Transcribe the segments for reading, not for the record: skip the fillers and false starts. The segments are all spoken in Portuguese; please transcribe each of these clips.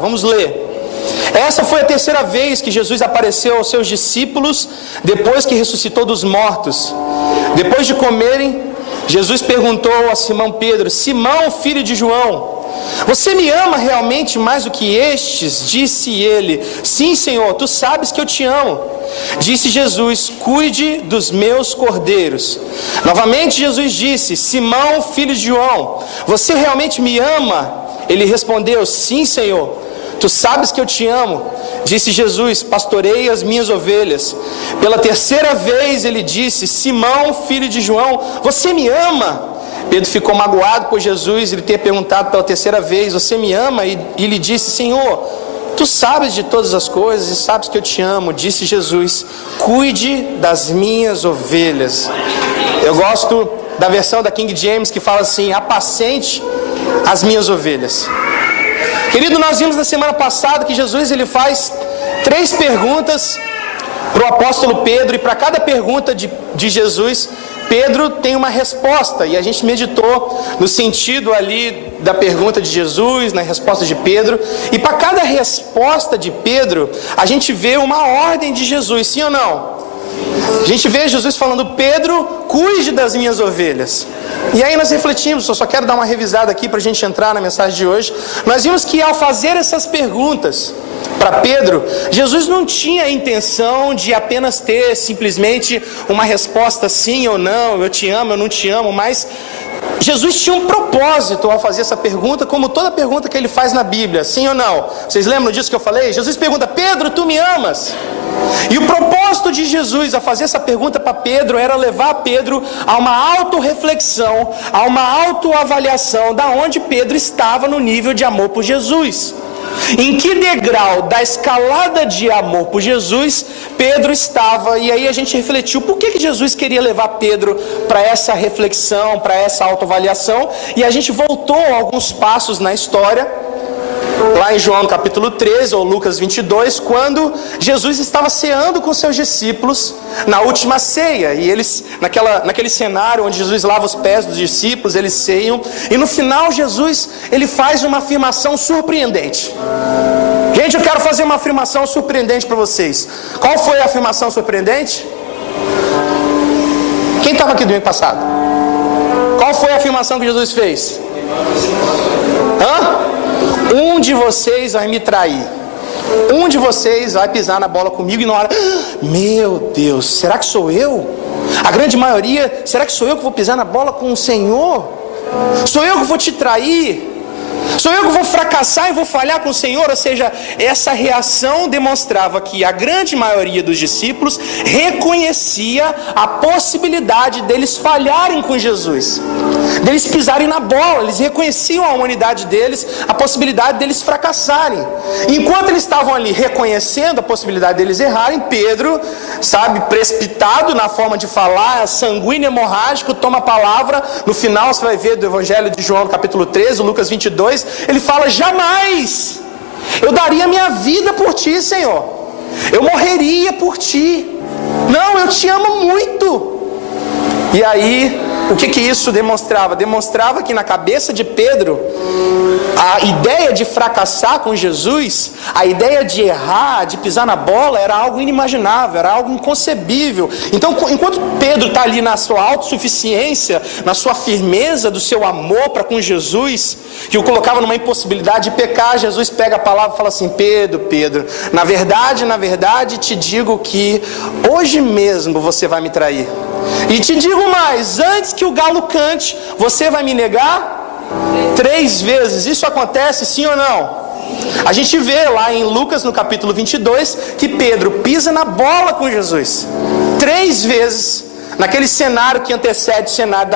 Vamos ler. Essa foi a terceira vez que Jesus apareceu aos seus discípulos depois que ressuscitou dos mortos. Depois de comerem, Jesus perguntou a Simão Pedro: Simão, filho de João, você me ama realmente mais do que estes? Disse ele: Sim, Senhor, tu sabes que eu te amo. Disse Jesus: Cuide dos meus cordeiros. Novamente Jesus disse: Simão, filho de João, você realmente me ama? Ele respondeu: Sim, Senhor, tu sabes que eu te amo. Disse Jesus: Pastorei as minhas ovelhas. Pela terceira vez ele disse: Simão, filho de João, você me ama? Pedro ficou magoado por Jesus ele ter perguntado pela terceira vez: Você me ama? E lhe disse: Senhor, tu sabes de todas as coisas e sabes que eu te amo. Disse Jesus: Cuide das minhas ovelhas. Eu gosto da versão da King James que fala assim: apacente as minhas ovelhas. Querido, nós vimos na semana passada que Jesus ele faz 3 perguntas para o apóstolo Pedro, e para cada pergunta de Jesus, Pedro tem uma resposta, e a gente meditou no sentido ali da pergunta de Jesus, na resposta de Pedro, e para cada resposta de Pedro, a gente vê uma ordem de Jesus, sim ou não? A gente vê Jesus falando: Pedro, cuide das minhas ovelhas. E aí nós refletimos, eu só quero dar uma revisada aqui para a gente entrar na mensagem de hoje. Nós vimos que ao fazer essas perguntas para Pedro, Jesus não tinha a intenção de apenas ter simplesmente uma resposta sim ou não, eu te amo, eu não te amo, mas Jesus tinha um propósito ao fazer essa pergunta, como toda pergunta que ele faz na Bíblia, sim ou não? Vocês lembram disso que eu falei? Jesus pergunta: Pedro, tu me amas? E o propósito de Jesus a fazer essa pergunta para Pedro era levar Pedro a uma autorreflexão, a uma autoavaliação da onde Pedro estava no nível de amor por Jesus. Em que degrau da escalada de amor por Jesus Pedro estava? E aí a gente refletiu por que Jesus queria levar Pedro para essa reflexão, para essa autoavaliação. E a gente voltou alguns passos na história, lá em João capítulo 13 ou Lucas 22, quando Jesus estava ceando com seus discípulos na última ceia, e eles, naquele cenário onde Jesus lava os pés dos discípulos, eles ceiam, e no final Jesus ele faz uma afirmação surpreendente. Gente, eu quero fazer uma afirmação surpreendente para vocês. Qual foi a afirmação surpreendente? Quem estava aqui domingo passado? Qual foi a afirmação que Jesus fez? Um de vocês vai me trair. Um de vocês vai pisar na bola comigo, e na hora: meu Deus, será que sou eu? A grande maioria: será que sou eu que vou pisar na bola com o Senhor? Sou eu que vou te trair? Sou eu que vou fracassar e vou falhar com o Senhor? Ou seja, essa reação demonstrava que a grande maioria dos discípulos reconhecia a possibilidade deles falharem com Jesus, deles pisarem na bola. Eles reconheciam a humanidade deles, a possibilidade deles fracassarem. Enquanto eles estavam ali reconhecendo a possibilidade deles errarem, Pedro, precipitado na forma de falar, sanguíneo, hemorrágico, toma a palavra. No final você vai ver do Evangelho de João, capítulo 13, Lucas 22, ele fala: jamais eu daria minha vida por ti, Senhor, eu morreria por ti, não, eu te amo muito. E aí, o que isso demonstrava? Demonstrava que na cabeça de Pedro, a ideia de fracassar com Jesus, a ideia de errar, de pisar na bola, era algo inimaginável, era algo inconcebível. Então, enquanto Pedro está ali na sua autossuficiência, na sua firmeza do seu amor para com Jesus, que o colocava numa impossibilidade de pecar, Jesus pega a palavra e fala assim: Pedro, na verdade te digo que hoje mesmo você vai me trair. E te digo mais, antes que o galo cante, você vai me negar 3 vezes. Isso acontece, sim ou não? A gente vê lá em Lucas, no capítulo 22, que Pedro pisa na bola com Jesus 3 vezes, naquele cenário que antecede o cenário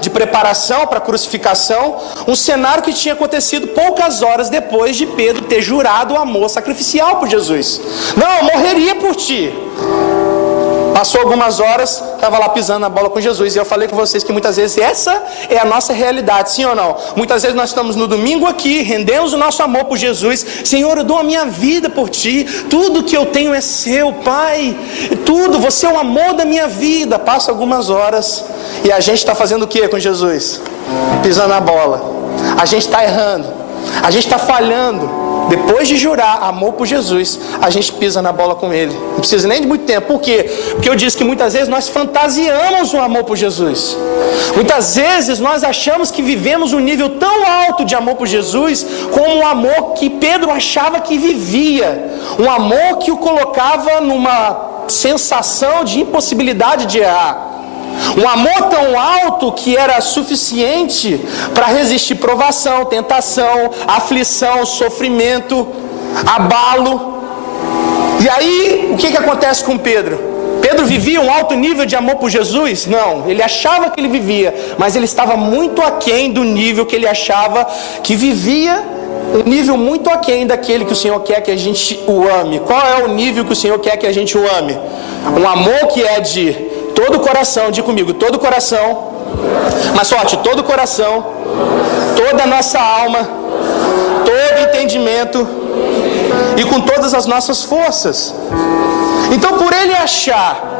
de preparação para a crucificação, um cenário que tinha acontecido poucas horas depois de Pedro ter jurado o amor sacrificial por Jesus. Não, eu morreria por ti. Passou algumas horas, estava lá pisando na bola com Jesus. E eu falei com vocês que muitas vezes essa é a nossa realidade, sim ou não? Muitas vezes nós estamos no domingo aqui, rendemos o nosso amor por Jesus. Senhor, eu dou a minha vida por ti, tudo que eu tenho é seu, Pai, tudo, você é o amor da minha vida. Passa algumas horas e a gente está fazendo o que com Jesus? Pisando na bola. A gente está errando, a gente está falhando. depois de jurar amor por Jesus, a gente pisa na bola com Ele. Não precisa nem de muito tempo. Por quê? Porque eu disse que muitas vezes nós fantasiamos o amor por Jesus. Muitas vezes nós achamos que vivemos um nível tão alto de amor por Jesus, como um amor que Pedro achava que vivia. Um amor que o colocava numa sensação de impossibilidade de errar. Um amor tão alto que era suficiente para resistir provação, tentação, aflição, sofrimento, abalo. E aí, o que acontece com Pedro? Pedro vivia um alto nível de amor por Jesus? Não, ele achava que ele vivia, mas ele estava muito aquém do nível que ele achava que vivia, um nível muito aquém daquele que o Senhor quer que a gente o ame. Qual é o nível que o Senhor quer que a gente o ame? Um amor que é de todo o coração, diga comigo, todo o coração, mais forte, todo o coração, toda a nossa alma, todo entendimento e com todas as nossas forças. Então, por ele achar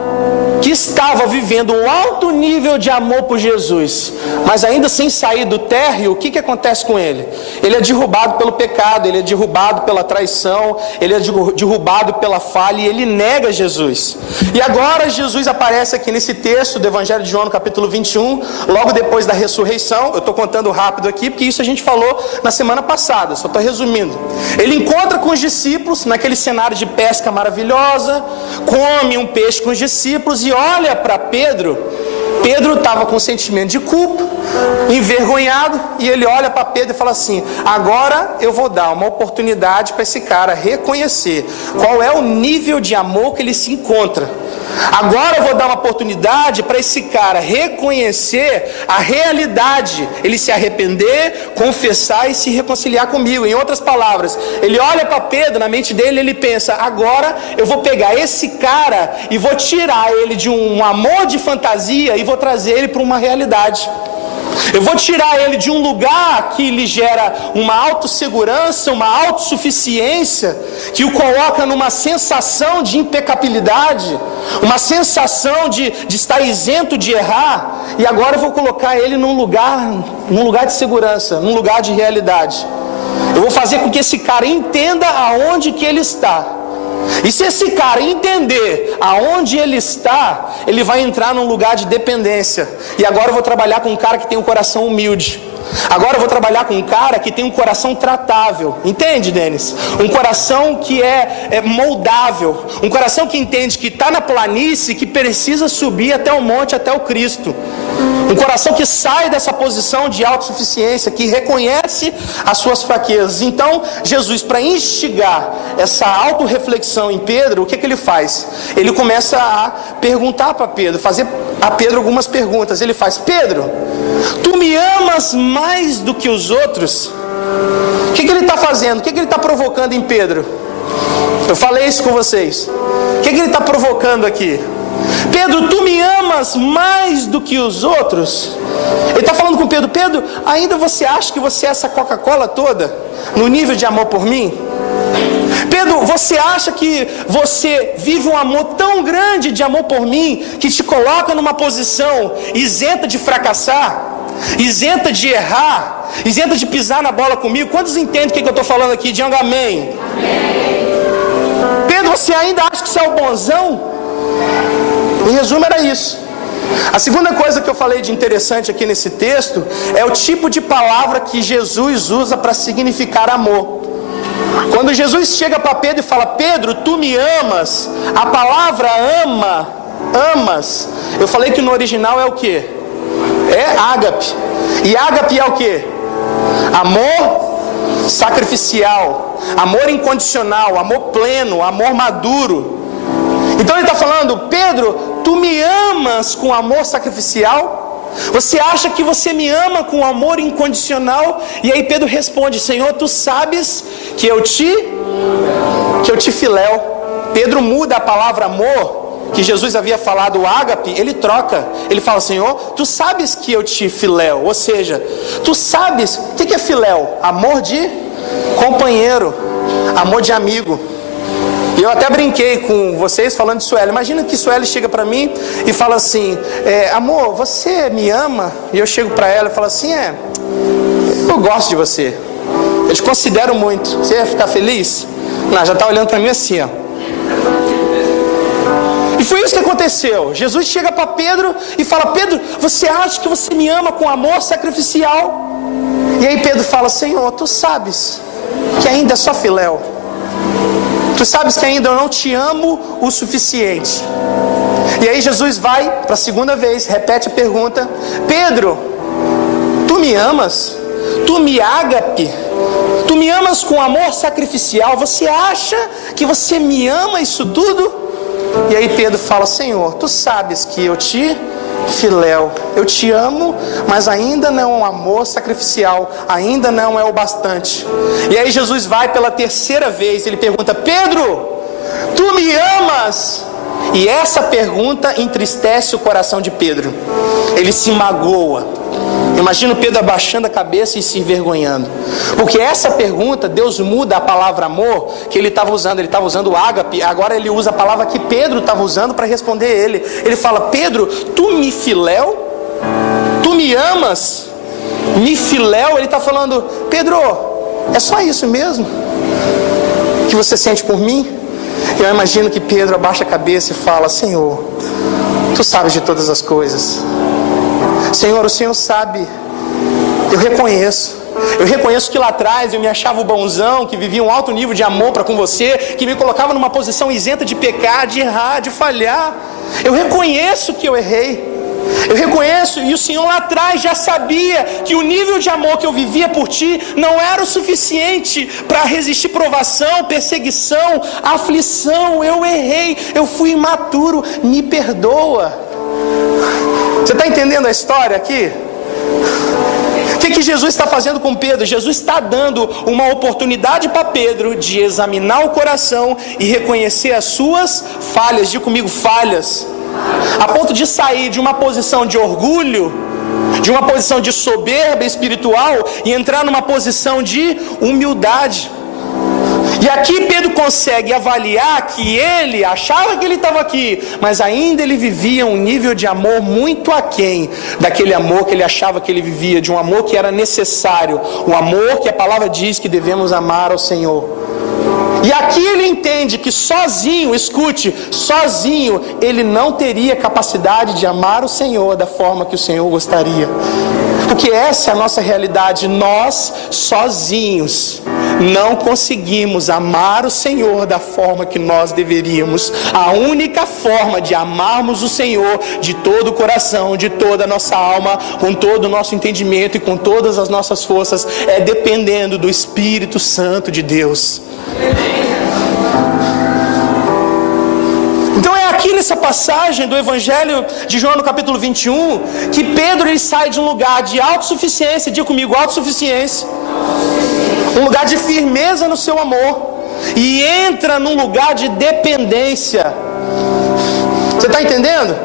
que estava vivendo um alto nível de amor por Jesus, mas ainda sem sair do térreo, o que acontece com ele? Ele é derrubado pelo pecado, ele é derrubado pela traição, ele é derrubado pela falha e ele nega Jesus. E agora Jesus aparece aqui nesse texto do Evangelho de João, no capítulo 21, logo depois da ressurreição. Eu estou contando rápido aqui, porque isso a gente falou na semana passada, só estou resumindo. Ele encontra com os discípulos, naquele cenário de pesca maravilhosa, come um peixe com os discípulos e olha para Pedro. Pedro estava com sentimento de culpa, envergonhado, e ele olha para Pedro e fala assim: agora eu vou dar uma oportunidade para esse cara reconhecer qual é o nível de amor que ele se encontra. Agora eu vou dar uma oportunidade para esse cara reconhecer a realidade, ele se arrepender, confessar e se reconciliar comigo. Em outras palavras, ele olha para Pedro, na mente dele ele pensa: agora eu vou pegar esse cara e vou tirar ele de um amor de fantasia e vou trazer ele para uma realidade. Eu vou tirar ele de um lugar que lhe gera uma autossegurança, uma autossuficiência, que o coloca numa sensação de impecabilidade, uma sensação de estar isento de errar, e agora eu vou colocar ele num lugar de segurança, num lugar de realidade. Eu vou fazer com que esse cara entenda aonde que ele está. E se esse cara entender aonde ele está, ele vai entrar num lugar de dependência. E agora eu vou trabalhar com um cara que tem um coração humilde. Agora eu vou trabalhar com um cara que tem um coração tratável. Entende, Denis? Um coração que é moldável. Um coração que entende que está na planície, que precisa subir até o monte, até o Cristo. Um coração que sai dessa posição de autossuficiência, que reconhece as suas fraquezas. Então, Jesus, para instigar essa autorreflexão em Pedro, o que ele faz? Ele começa a perguntar para Pedro, fazer a Pedro algumas perguntas. Ele faz: Pedro, tu me amas mais do que os outros? O que ele está fazendo? O que ele está provocando em Pedro? Eu falei isso com vocês. O que ele está provocando aqui? Pedro, tu me amas mais do que os outros? Ele está falando com Pedro: Pedro, ainda você acha que você é essa Coca-Cola toda, no nível de amor por mim? Pedro, você acha que você vive um amor tão grande de amor por mim, que te coloca numa posição isenta de fracassar, isenta de errar, isenta de pisar na bola comigo? Quantos entendem o que eu estou falando aqui? Digam amém. Amém. Pedro, você ainda acha que você é o bonzão? Em resumo, era isso. A segunda coisa que eu falei de interessante aqui nesse texto é o tipo de palavra que Jesus usa para significar amor. Quando Jesus chega para Pedro e fala: Pedro, tu me amas, a palavra amas, eu falei que no original é o que? É ágape. E ágape é o que? Amor sacrificial, amor incondicional, amor pleno, amor maduro. Então ele está falando: Pedro, tu me amas com amor sacrificial? Você acha que você me ama com amor incondicional? E aí Pedro responde: Senhor, tu sabes que eu te filéu. Pedro muda a palavra amor, que Jesus havia falado, o ágape, ele troca. Ele fala: Senhor, tu sabes que eu te filéu. Ou seja, tu sabes, o que é filéu? Amor de companheiro, amor de amigo. E eu até brinquei com vocês falando de Sueli. Imagina que Sueli chega para mim e fala assim: amor, você me ama? E eu chego para ela e falo assim: eu gosto de você. Eu te considero muito. Você ia ficar feliz? Não, já está olhando para mim assim, ó. E foi isso que aconteceu. Jesus chega para Pedro e fala: Pedro, você acha que você me ama com amor sacrificial? E aí Pedro fala: Senhor, tu sabes que ainda é só filéu. Tu sabes que ainda eu não te amo o suficiente. E aí Jesus vai para a segunda vez, repete a pergunta: Pedro, tu me amas? Tu me ágape? Tu me amas com amor sacrificial? Você acha que você me ama isso tudo? E aí Pedro fala: Senhor, tu sabes que eu te filéu, eu te amo, mas ainda não é um amor sacrificial, ainda não é o bastante. E aí Jesus vai pela terceira vez, ele pergunta: Pedro, tu me amas? E essa pergunta entristece o coração de Pedro. Ele se magoa. Imagina Pedro abaixando a cabeça e se envergonhando, porque essa pergunta, Deus muda a palavra amor que ele estava usando ágape, agora ele usa a palavra que Pedro estava usando para responder ele. Ele fala: Pedro, tu me filéu? Tu me amas? Me filéu? Ele está falando: Pedro, é só isso mesmo que você sente por mim? Eu imagino que Pedro abaixa a cabeça e fala: Senhor, tu sabes de todas as coisas. Senhor, o Senhor sabe, eu reconheço que lá atrás eu me achava o bonzão, que vivia um alto nível de amor para com você, que me colocava numa posição isenta de pecar, de errar, de falhar. Eu reconheço que eu errei, eu reconheço, e o Senhor lá atrás já sabia que o nível de amor que eu vivia por Ti não era o suficiente para resistir provação, perseguição, aflição. Eu errei, eu fui imaturo, me perdoa. Você está entendendo a história aqui? O que Jesus está fazendo com Pedro? Jesus está dando uma oportunidade para Pedro de examinar o coração e reconhecer as suas falhas. Diga comigo, falhas. A ponto de sair de uma posição de orgulho, de uma posição de soberba espiritual, e entrar numa posição de humildade. E aqui Pedro consegue avaliar que ele achava que ele estava aqui, mas ainda ele vivia um nível de amor muito aquém daquele amor que ele achava que ele vivia, de um amor que era necessário, um amor que a palavra diz que devemos amar ao Senhor. E aqui ele entende que sozinho, escute, sozinho ele não teria capacidade de amar o Senhor da forma que o Senhor gostaria. Porque essa é a nossa realidade. Nós sozinhos não conseguimos amar o Senhor da forma que nós deveríamos. A única forma de amarmos o Senhor de todo o coração, de toda a nossa alma, com todo o nosso entendimento e com todas as nossas forças, é dependendo do Espírito Santo de Deus. Então é aqui nessa passagem do Evangelho de João, no capítulo 21, que Pedro ele sai de um lugar de autossuficiência, diga comigo, autossuficiência, um lugar de firmeza no seu amor, e entra num lugar de dependência. Você está entendendo?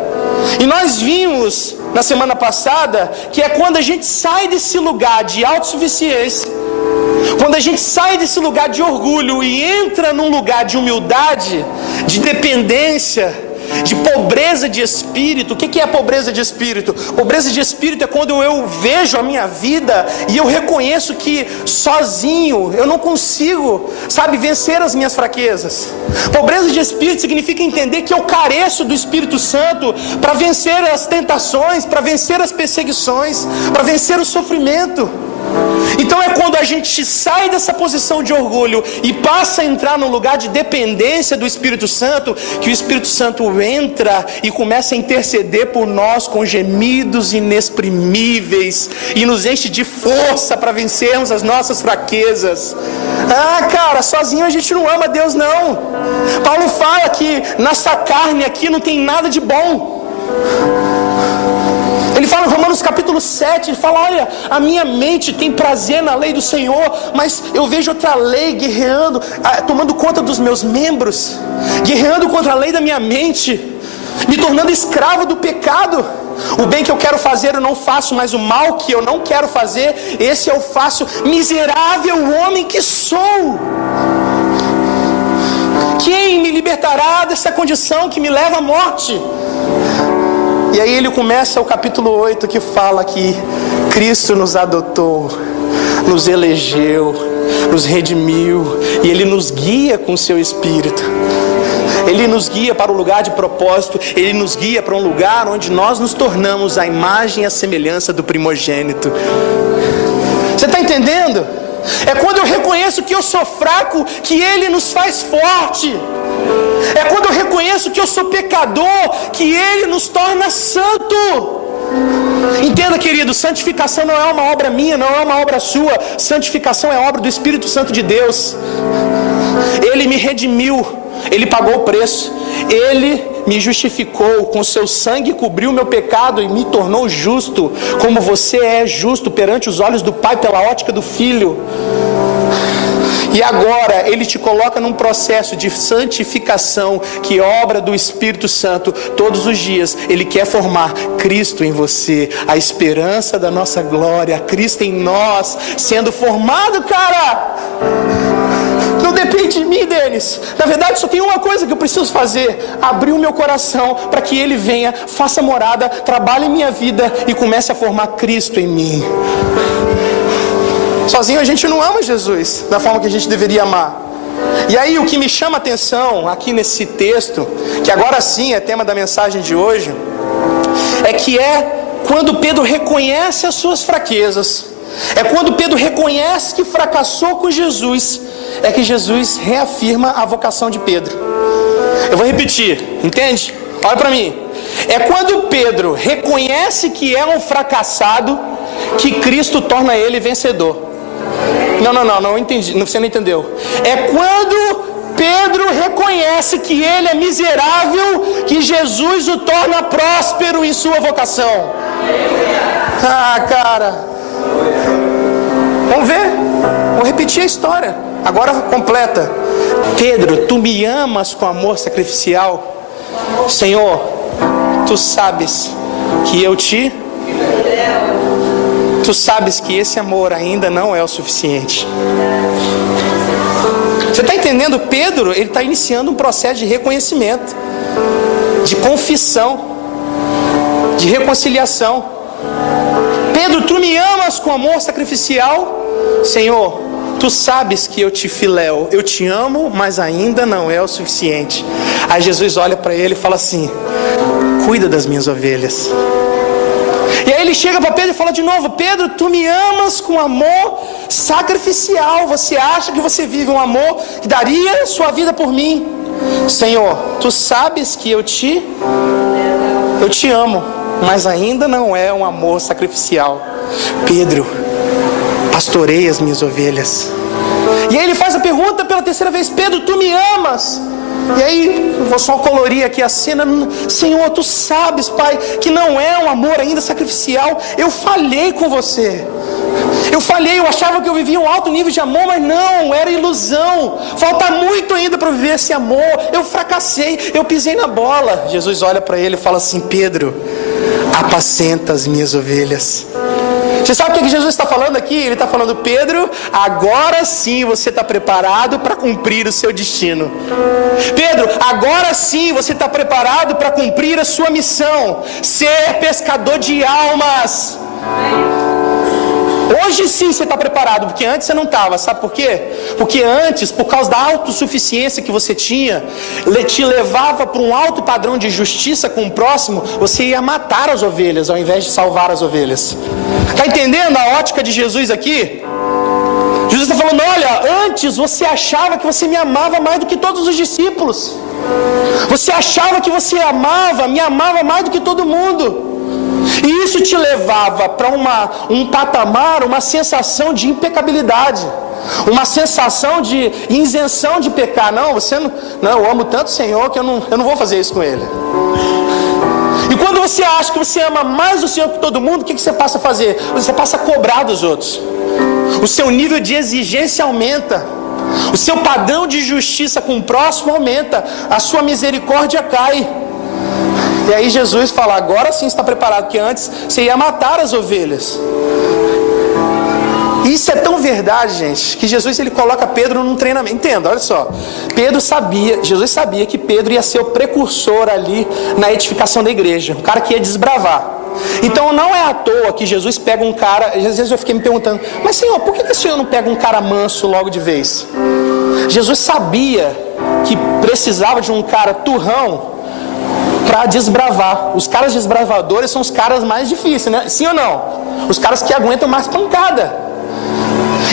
E nós vimos na semana passada que é quando a gente sai desse lugar de autossuficiência, quando a gente sai desse lugar de orgulho e entra num lugar de humildade, de dependência, de pobreza de espírito. O que é pobreza de espírito? Pobreza de espírito é quando eu vejo a minha vida e eu reconheço que sozinho eu não consigo, vencer as minhas fraquezas. Pobreza de espírito significa entender que eu careço do Espírito Santo para vencer as tentações, para vencer as perseguições, para vencer o sofrimento. Então é quando a gente sai dessa posição de orgulho e passa a entrar no lugar de dependência do Espírito Santo, que o Espírito Santo entra e começa a interceder por nós com gemidos inexprimíveis e nos enche de força para vencermos as nossas fraquezas. Cara, sozinho a gente não ama Deus não. Paulo fala que nossa carne aqui não tem nada de bom. Ele fala em Romanos capítulo 7, ele fala, olha, a minha mente tem prazer na lei do Senhor, mas eu vejo outra lei guerreando, tomando conta dos meus membros, guerreando contra a lei da minha mente, me tornando escravo do pecado. O bem que eu quero fazer eu não faço, mas o mal que eu não quero fazer, esse eu faço. Miserável homem que sou! Quem me libertará dessa condição que me leva à morte? E aí ele começa o capítulo 8 que fala que Cristo nos adotou, nos elegeu, nos redimiu, e Ele nos guia com o seu Espírito. Ele nos guia para o lugar de propósito. Ele nos guia para um lugar onde nós nos tornamos a imagem e a semelhança do primogênito. Você está entendendo? É quando eu reconheço que eu sou fraco, que Ele nos faz forte. É quando eu reconheço que eu sou pecador, que Ele nos torna santo. Entenda, querido, santificação não é uma obra minha, não é uma obra sua. Santificação é obra do Espírito Santo de Deus. Ele me redimiu, Ele pagou o preço, Ele me justificou, com seu sangue cobriu o meu pecado e me tornou justo, como você é justo perante os olhos do Pai pela ótica do Filho. E agora Ele te coloca num processo de santificação, que é obra do Espírito Santo. Todos os dias Ele quer formar Cristo em você, a esperança da nossa glória, Cristo em nós, sendo formado, cara. Não depende de mim, Denis. Na verdade, só tem uma coisa que eu preciso fazer: abrir o meu coração para que Ele venha, faça morada, trabalhe em minha vida e comece a formar Cristo em mim. Sozinho a gente não ama Jesus da forma que a gente deveria amar. E aí o que me chama a atenção aqui nesse texto, que agora sim é tema da mensagem de hoje, é que quando Pedro reconhece as suas fraquezas, é quando Pedro reconhece que fracassou com Jesus, é que Jesus reafirma a vocação de Pedro. Eu vou repetir, entende? Olha para mim. É quando Pedro reconhece que é um fracassado, que Cristo torna ele vencedor. Não entendi, você não entendeu. É quando Pedro reconhece que ele é miserável, que Jesus o torna próspero em sua vocação. Ah, cara, vamos ver, vou repetir a história, agora completa. Pedro, tu me amas com amor sacrificial? Senhor, tu sabes que eu te... Tu sabes que esse amor ainda não é o suficiente. Você está entendendo? Pedro, ele está iniciando um processo de reconhecimento, de confissão, de reconciliação. Pedro, tu me amas com amor sacrificial? Senhor, tu sabes que eu te filéu, eu te amo, mas ainda não é o suficiente. Aí Jesus olha para ele e fala assim: cuida das minhas ovelhas. E aí ele chega para Pedro e fala de novo: Pedro, tu me amas com amor sacrificial. Você acha que você vive um amor que daria sua vida por mim? Senhor, tu sabes que eu te amo, mas ainda não é um amor sacrificial. Pedro, pastorei as minhas ovelhas. E aí ele faz a pergunta pela terceira vez: Pedro, tu me amas? E aí, vou só colorir aqui a cena. Senhor, tu sabes, Pai, que não é um amor ainda sacrificial. Eu falhei com você. Eu falhei, eu achava que eu vivia um alto nível de amor, mas não, era ilusão. Falta muito ainda para viver esse amor. Eu fracassei, eu pisei na bola. Jesus olha para ele e fala assim: Pedro, apacenta as minhas ovelhas. Você sabe o que Jesus está falando aqui? Ele está falando: Pedro, agora sim você está preparado para cumprir o seu destino. Pedro, agora sim você está preparado para cumprir a sua missão, ser pescador de almas. Hoje sim você está preparado, porque antes você não estava. Sabe por quê? Porque antes, por causa da autossuficiência que você tinha, te levava para um alto padrão de justiça com o próximo. Você ia matar as ovelhas ao invés de salvar as ovelhas. Está entendendo a ótica de Jesus aqui? Jesus está falando: olha, antes você achava que você me amava mais do que todos os discípulos. Você achava que você me amava mais do que todo mundo. E isso te levava para um patamar, uma sensação de impecabilidade, uma sensação de isenção de pecar. Não, eu amo tanto o Senhor que eu não vou fazer isso com Ele. E quando você acha que você ama mais o Senhor que todo mundo, o que você passa a fazer? Você passa a cobrar dos outros. O seu nível de exigência aumenta. O seu padrão de justiça com o próximo aumenta. A sua misericórdia cai. E aí Jesus fala: agora sim está preparado, porque antes você ia matar as ovelhas. Isso é tão verdade, gente, que Jesus ele coloca Pedro num treinamento. Entenda, olha só. Jesus sabia que Pedro ia ser o precursor ali na edificação da igreja. O cara que ia desbravar. Então não é à toa que Jesus pega um cara. Às vezes eu fiquei me perguntando, mas Senhor, por que o Senhor não pega um cara manso logo de vez? Jesus sabia que precisava de um cara turrão para desbravar. Os caras desbravadores são os caras mais difíceis, né? Sim ou não? Os caras que aguentam mais pancada.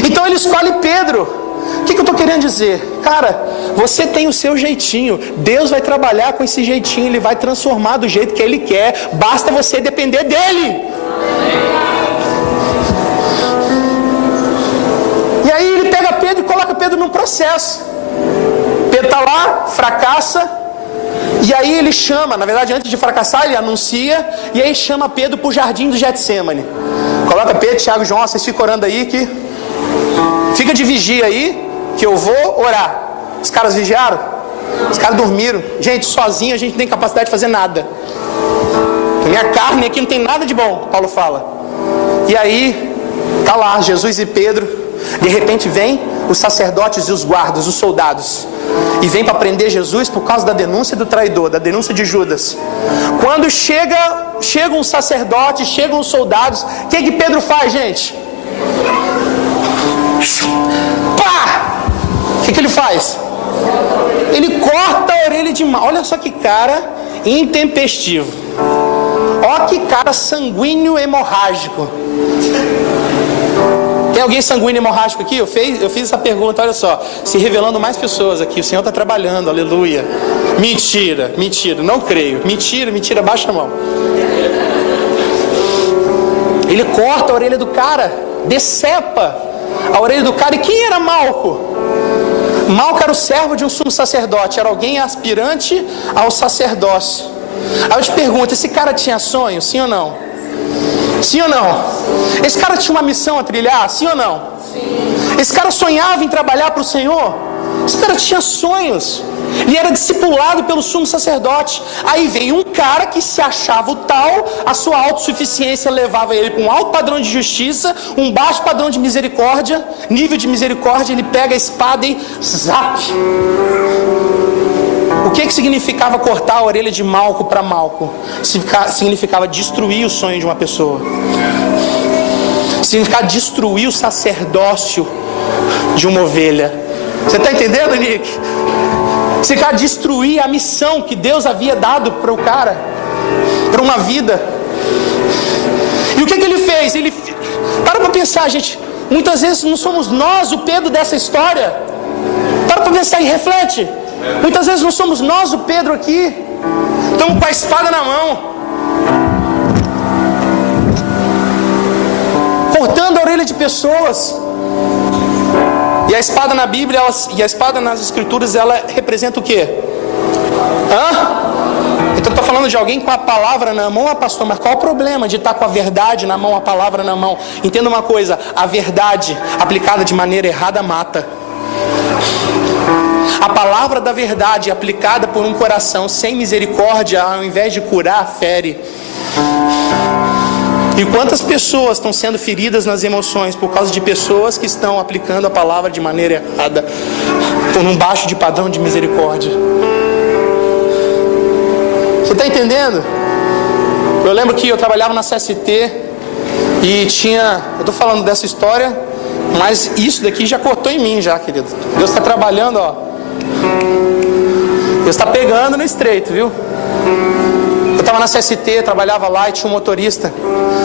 Então ele escolhe Pedro. O que eu estou querendo dizer? Cara, você tem o seu jeitinho. Deus vai trabalhar com esse jeitinho. Ele vai transformar do jeito que Ele quer. Basta você depender dEle. E aí ele pega Pedro e coloca Pedro num processo. Pedro está lá, fracassa. E aí ele chama, na verdade antes de fracassar ele anuncia. E aí chama Pedro para o jardim do Getsemane. Coloca Pedro, Tiago e João, vocês ficam orando aí que... Fica de vigia aí, que eu vou orar. Os caras vigiaram? Os caras dormiram. Gente, sozinho a gente não tem capacidade de fazer nada. A minha carne aqui não tem nada de bom, Paulo fala. E aí, tá lá Jesus e Pedro. De repente vem os sacerdotes e os guardas, os soldados. E vem para prender Jesus por causa da denúncia do traidor, da denúncia de Judas. Quando chegam os sacerdotes, chegam os soldados, o que Pedro faz, gente? Pá! O que ele faz? Ele corta a orelha de mal. Olha só que cara intempestivo. Olha que cara sanguíneo hemorrágico. Tem alguém sanguíneo hemorrágico aqui? Eu fiz essa pergunta, olha só. Se revelando mais pessoas aqui. O Senhor está trabalhando, aleluia. Mentira, não creio. Mentira, baixa a mão. Ele corta a orelha do cara, decepa a orelha do cara. E quem era Malco? Malco era o servo de um sumo sacerdote, era alguém aspirante ao sacerdócio. Aí eu te pergunto, esse cara tinha sonho, sim ou não? Sim ou não? Esse cara tinha uma missão a trilhar, sim ou não? Sim. Esse cara sonhava em trabalhar para o Senhor? Esse cara tinha sonhos. Ele era discipulado pelo sumo sacerdote. Aí veio um cara que se achava o tal, a sua autossuficiência levava ele para um alto padrão de justiça, um baixo padrão de misericórdia, nível de misericórdia. Ele pega a espada e zap. O que significava cortar a orelha de Malco para Malco? Significava destruir o sonho de uma pessoa. Significava destruir o sacerdócio de uma ovelha. Você está entendendo, Nick? Significava destruir a missão que Deus havia dado para o cara, para uma vida. E o que ele fez? Para pensar, gente. Muitas vezes não somos nós o Pedro dessa história. Para pensar e reflete. Muitas vezes não somos nós o Pedro aqui. Estamos com a espada na mão, cortando a orelha de pessoas. E a espada na Bíblia, e a espada nas Escrituras, ela representa o quê? Então estou falando de alguém com a palavra na mão, pastor, mas qual o problema de estar com a verdade na mão, a palavra na mão? Entenda uma coisa, a verdade aplicada de maneira errada mata. A palavra da verdade aplicada por um coração sem misericórdia, ao invés de curar, fere. E quantas pessoas estão sendo feridas nas emoções por causa de pessoas que estão aplicando a palavra de maneira errada, por um baixo de padrão de misericórdia? Você está entendendo? Eu lembro que eu trabalhava na CST e tinha... Eu estou falando dessa história, mas isso daqui já cortou em mim já, querido. Deus está trabalhando, ó. Deus está pegando no estreito, viu? Eu estava na CST, trabalhava lá e tinha um motorista.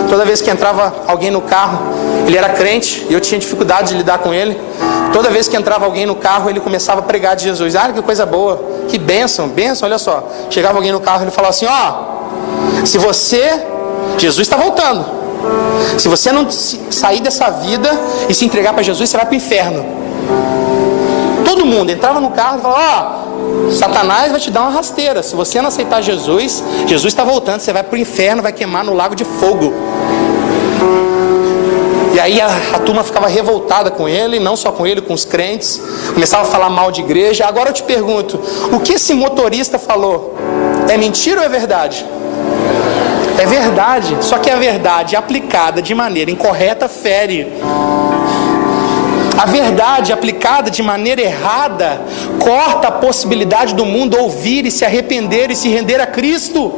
Toda vez que entrava alguém no carro, ele era crente e eu tinha dificuldade de lidar com ele. Toda vez que entrava alguém no carro, ele começava a pregar de Jesus. Ah, que coisa boa, que bênção, olha só. Chegava alguém no carro e ele falava assim, se você... Jesus está voltando. Se você não sair dessa vida e se entregar para Jesus, você vai para o inferno. Todo mundo entrava no carro e falava, Satanás vai te dar uma rasteira. Se você não aceitar Jesus, Jesus está voltando, você vai para o inferno, vai queimar no lago de fogo. E aí a turma ficava revoltada com ele, não só com ele, com os crentes. Começava a falar mal de igreja. Agora eu te pergunto, o que esse motorista falou? É mentira ou é verdade? É verdade, só que a verdade aplicada de maneira incorreta fere. A verdade aplicada de maneira errada corta a possibilidade do mundo ouvir e se arrepender e se render a Cristo.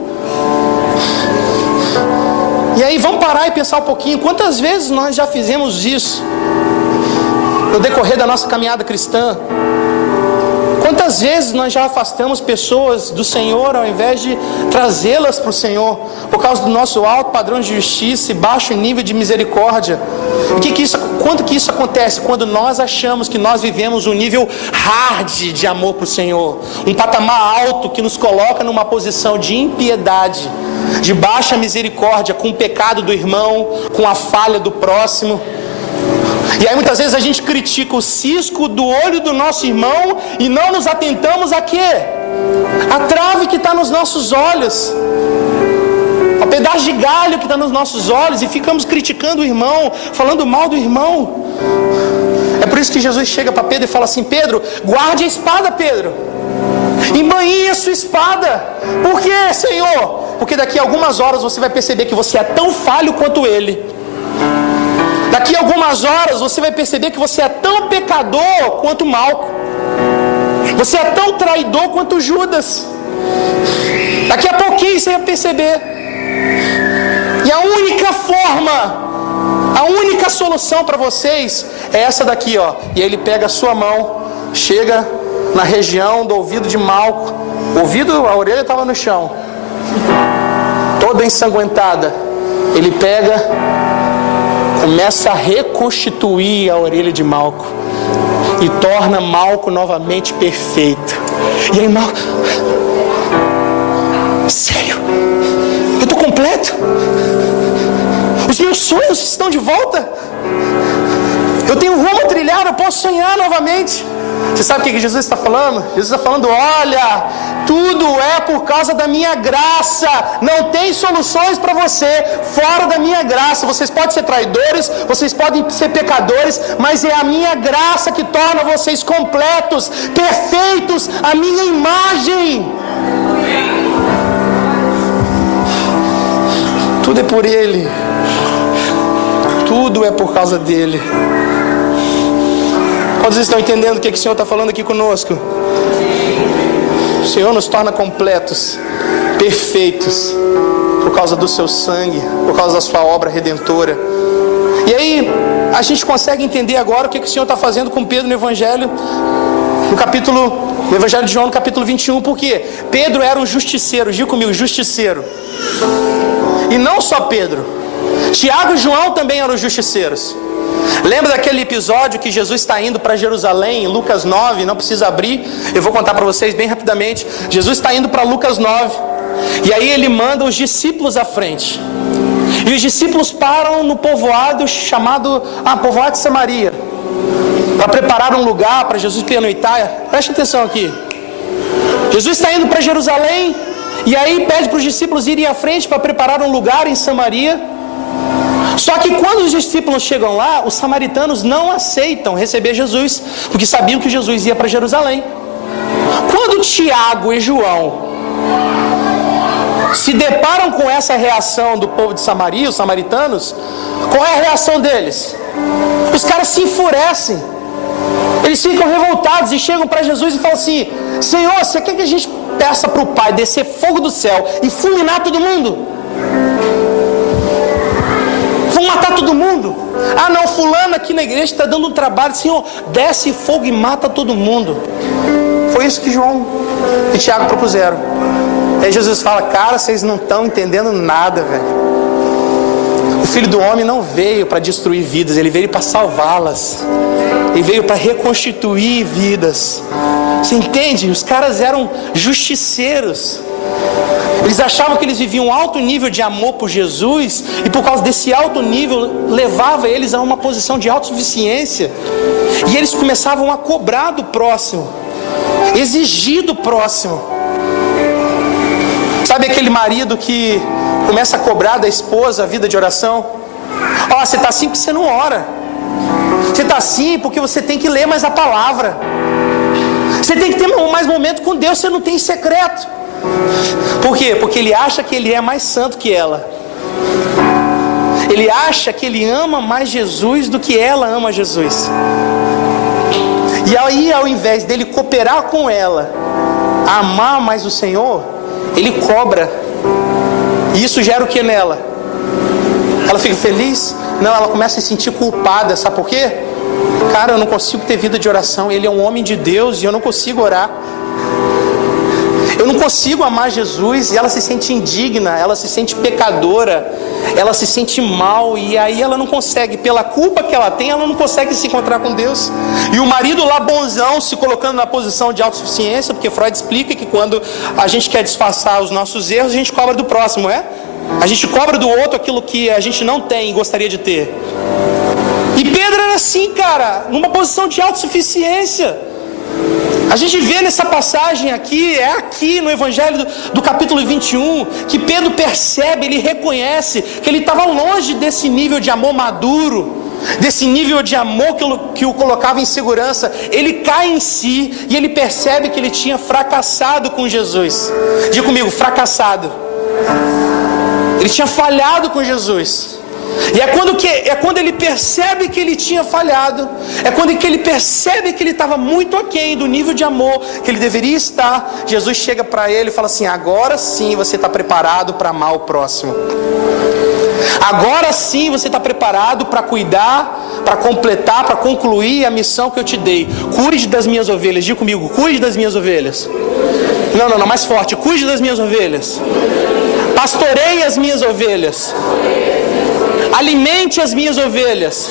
E aí vamos parar e pensar um pouquinho, quantas vezes nós já fizemos isso no decorrer da nossa caminhada cristã? Quantas vezes nós já afastamos pessoas do Senhor ao invés de trazê-las para o Senhor, por causa do nosso alto padrão de justiça e baixo nível de misericórdia? Quando que isso acontece? Quando nós achamos que nós vivemos um nível hard de amor para o Senhor, um patamar alto que nos coloca numa posição de impiedade, de baixa misericórdia, com o pecado do irmão, com a falha do próximo. E aí muitas vezes a gente critica o cisco do olho do nosso irmão e não nos atentamos a quê? A trave que está nos nossos olhos, ao pedaço de galho que está nos nossos olhos, e ficamos criticando o irmão, falando mal do irmão. É por isso que Jesus chega para Pedro e fala assim: Pedro, guarde a espada, Pedro, embainhe a sua espada. Por quê, Senhor? Porque daqui a algumas horas você vai perceber que você é tão falho quanto ele. Daqui a algumas horas você vai perceber que você é tão pecador quanto Malco. Você é tão traidor quanto Judas. Daqui a pouquinho você vai perceber. E a única forma, a única solução para vocês é essa daqui, ó. E aí ele pega a sua mão, chega na região do ouvido de Malco. A orelha estava no chão, toda ensanguentada. Ele pega, começa a reconstituir a orelha de Malco e torna Malco novamente perfeito. E aí Malco: sério? Eu estou completo? Os meus sonhos estão de volta? Eu tenho rumo a trilhar, eu posso sonhar novamente. Você sabe o que Jesus está falando? Jesus está falando: olha, tudo é por causa da minha graça. Não tem soluções para você fora da minha graça. Vocês podem ser traidores, vocês podem ser pecadores, mas é a minha graça que torna vocês completos, perfeitos, a minha imagem. Tudo é por Ele, tudo é por causa dEle. Quantos estão entendendo o que o Senhor está falando aqui conosco? O Senhor nos torna completos, perfeitos, por causa do seu sangue, por causa da sua obra redentora. E aí a gente consegue entender agora o que o Senhor está fazendo com Pedro no Evangelho, no Evangelho de João, no capítulo 21. Por quê? Pedro era um justiceiro. Diga comigo: justiceiro. E não só Pedro, Tiago e João também eram justiceiros. Lembra daquele episódio que Jesus está indo para Jerusalém, em Lucas 9, não precisa abrir, eu vou contar para vocês bem rapidamente. Jesus está indo para Lucas 9, e aí ele manda os discípulos à frente. E os discípulos param no povoado chamado povoado de Samaria, para preparar um lugar para Jesus pernoitar. Preste atenção aqui. Jesus está indo para Jerusalém, e aí pede para os discípulos irem à frente para preparar um lugar em Samaria. Só que quando os discípulos chegam lá, os samaritanos não aceitam receber Jesus, porque sabiam que Jesus ia para Jerusalém. Quando Tiago e João se deparam com essa reação do povo de Samaria, os samaritanos, qual é a reação deles? Os caras se enfurecem, eles ficam revoltados e chegam para Jesus e falam assim: Senhor, você quer que a gente peça para o Pai descer fogo do céu e fulminar todo mundo? Vão matar todo mundo? Ah não, fulano aqui na igreja está dando um trabalho. Senhor, desce fogo e mata todo mundo. Foi isso que João e Tiago propuseram. Aí Jesus fala: cara, vocês não estão entendendo nada, velho. O Filho do Homem não veio para destruir vidas, ele veio para salvá-las. Ele veio para reconstituir vidas. Você entende? Os caras eram justiceiros. Eles achavam que eles viviam um alto nível de amor por Jesus, e por causa desse alto nível levava eles a uma posição de autossuficiência. E eles começavam a cobrar do próximo, exigir do próximo. Sabe aquele marido que começa a cobrar da esposa a vida de oração? Ó, você está assim porque você não ora. Você está assim porque você tem que ler mais a palavra. Você tem que ter mais momento com Deus, você não tem secreto. Por quê? Porque ele acha que ele é mais santo que ela. Ele acha que ele ama mais Jesus do que ela ama Jesus. E aí, ao invés dele cooperar com ela, amar mais o Senhor, ele cobra. E isso gera o que nela? Ela fica feliz? Não, ela começa a se sentir culpada. Sabe por quê? Cara, eu não consigo ter vida de oração. Ele é um homem de Deus e eu não consigo orar. Eu não consigo amar Jesus. E ela se sente indigna, ela se sente pecadora, ela se sente mal. E aí ela não consegue, pela culpa que ela tem, ela não consegue se encontrar com Deus. E o marido lá bonzão, se colocando na posição de autossuficiência, porque Freud explica que quando a gente quer disfarçar os nossos erros, a gente cobra do próximo, a gente cobra do outro aquilo que a gente não tem e gostaria de ter. E Pedro era assim, cara, numa posição de autossuficiência. A gente vê nessa passagem aqui, aqui no Evangelho do capítulo 21, que Pedro percebe, ele reconhece que ele estava longe desse nível de amor maduro, desse nível de amor que o colocava em segurança. Ele cai em si e ele percebe que ele tinha fracassado com Jesus. Diga comigo, fracassado. Ele tinha falhado com Jesus. E é quando ele percebe que ele tinha falhado, é quando que ele percebe que ele estava muito aquém do nível de amor que ele deveria estar. Jesus chega para ele e fala assim: agora sim você está preparado para amar o próximo. Agora sim você está preparado para cuidar, para completar, para concluir a missão que eu te dei. Cuide das minhas ovelhas. Diga comigo, cuide das minhas ovelhas. Não, mais forte. Cuide das minhas ovelhas. Pastoreie as minhas ovelhas. Alimente as minhas ovelhas.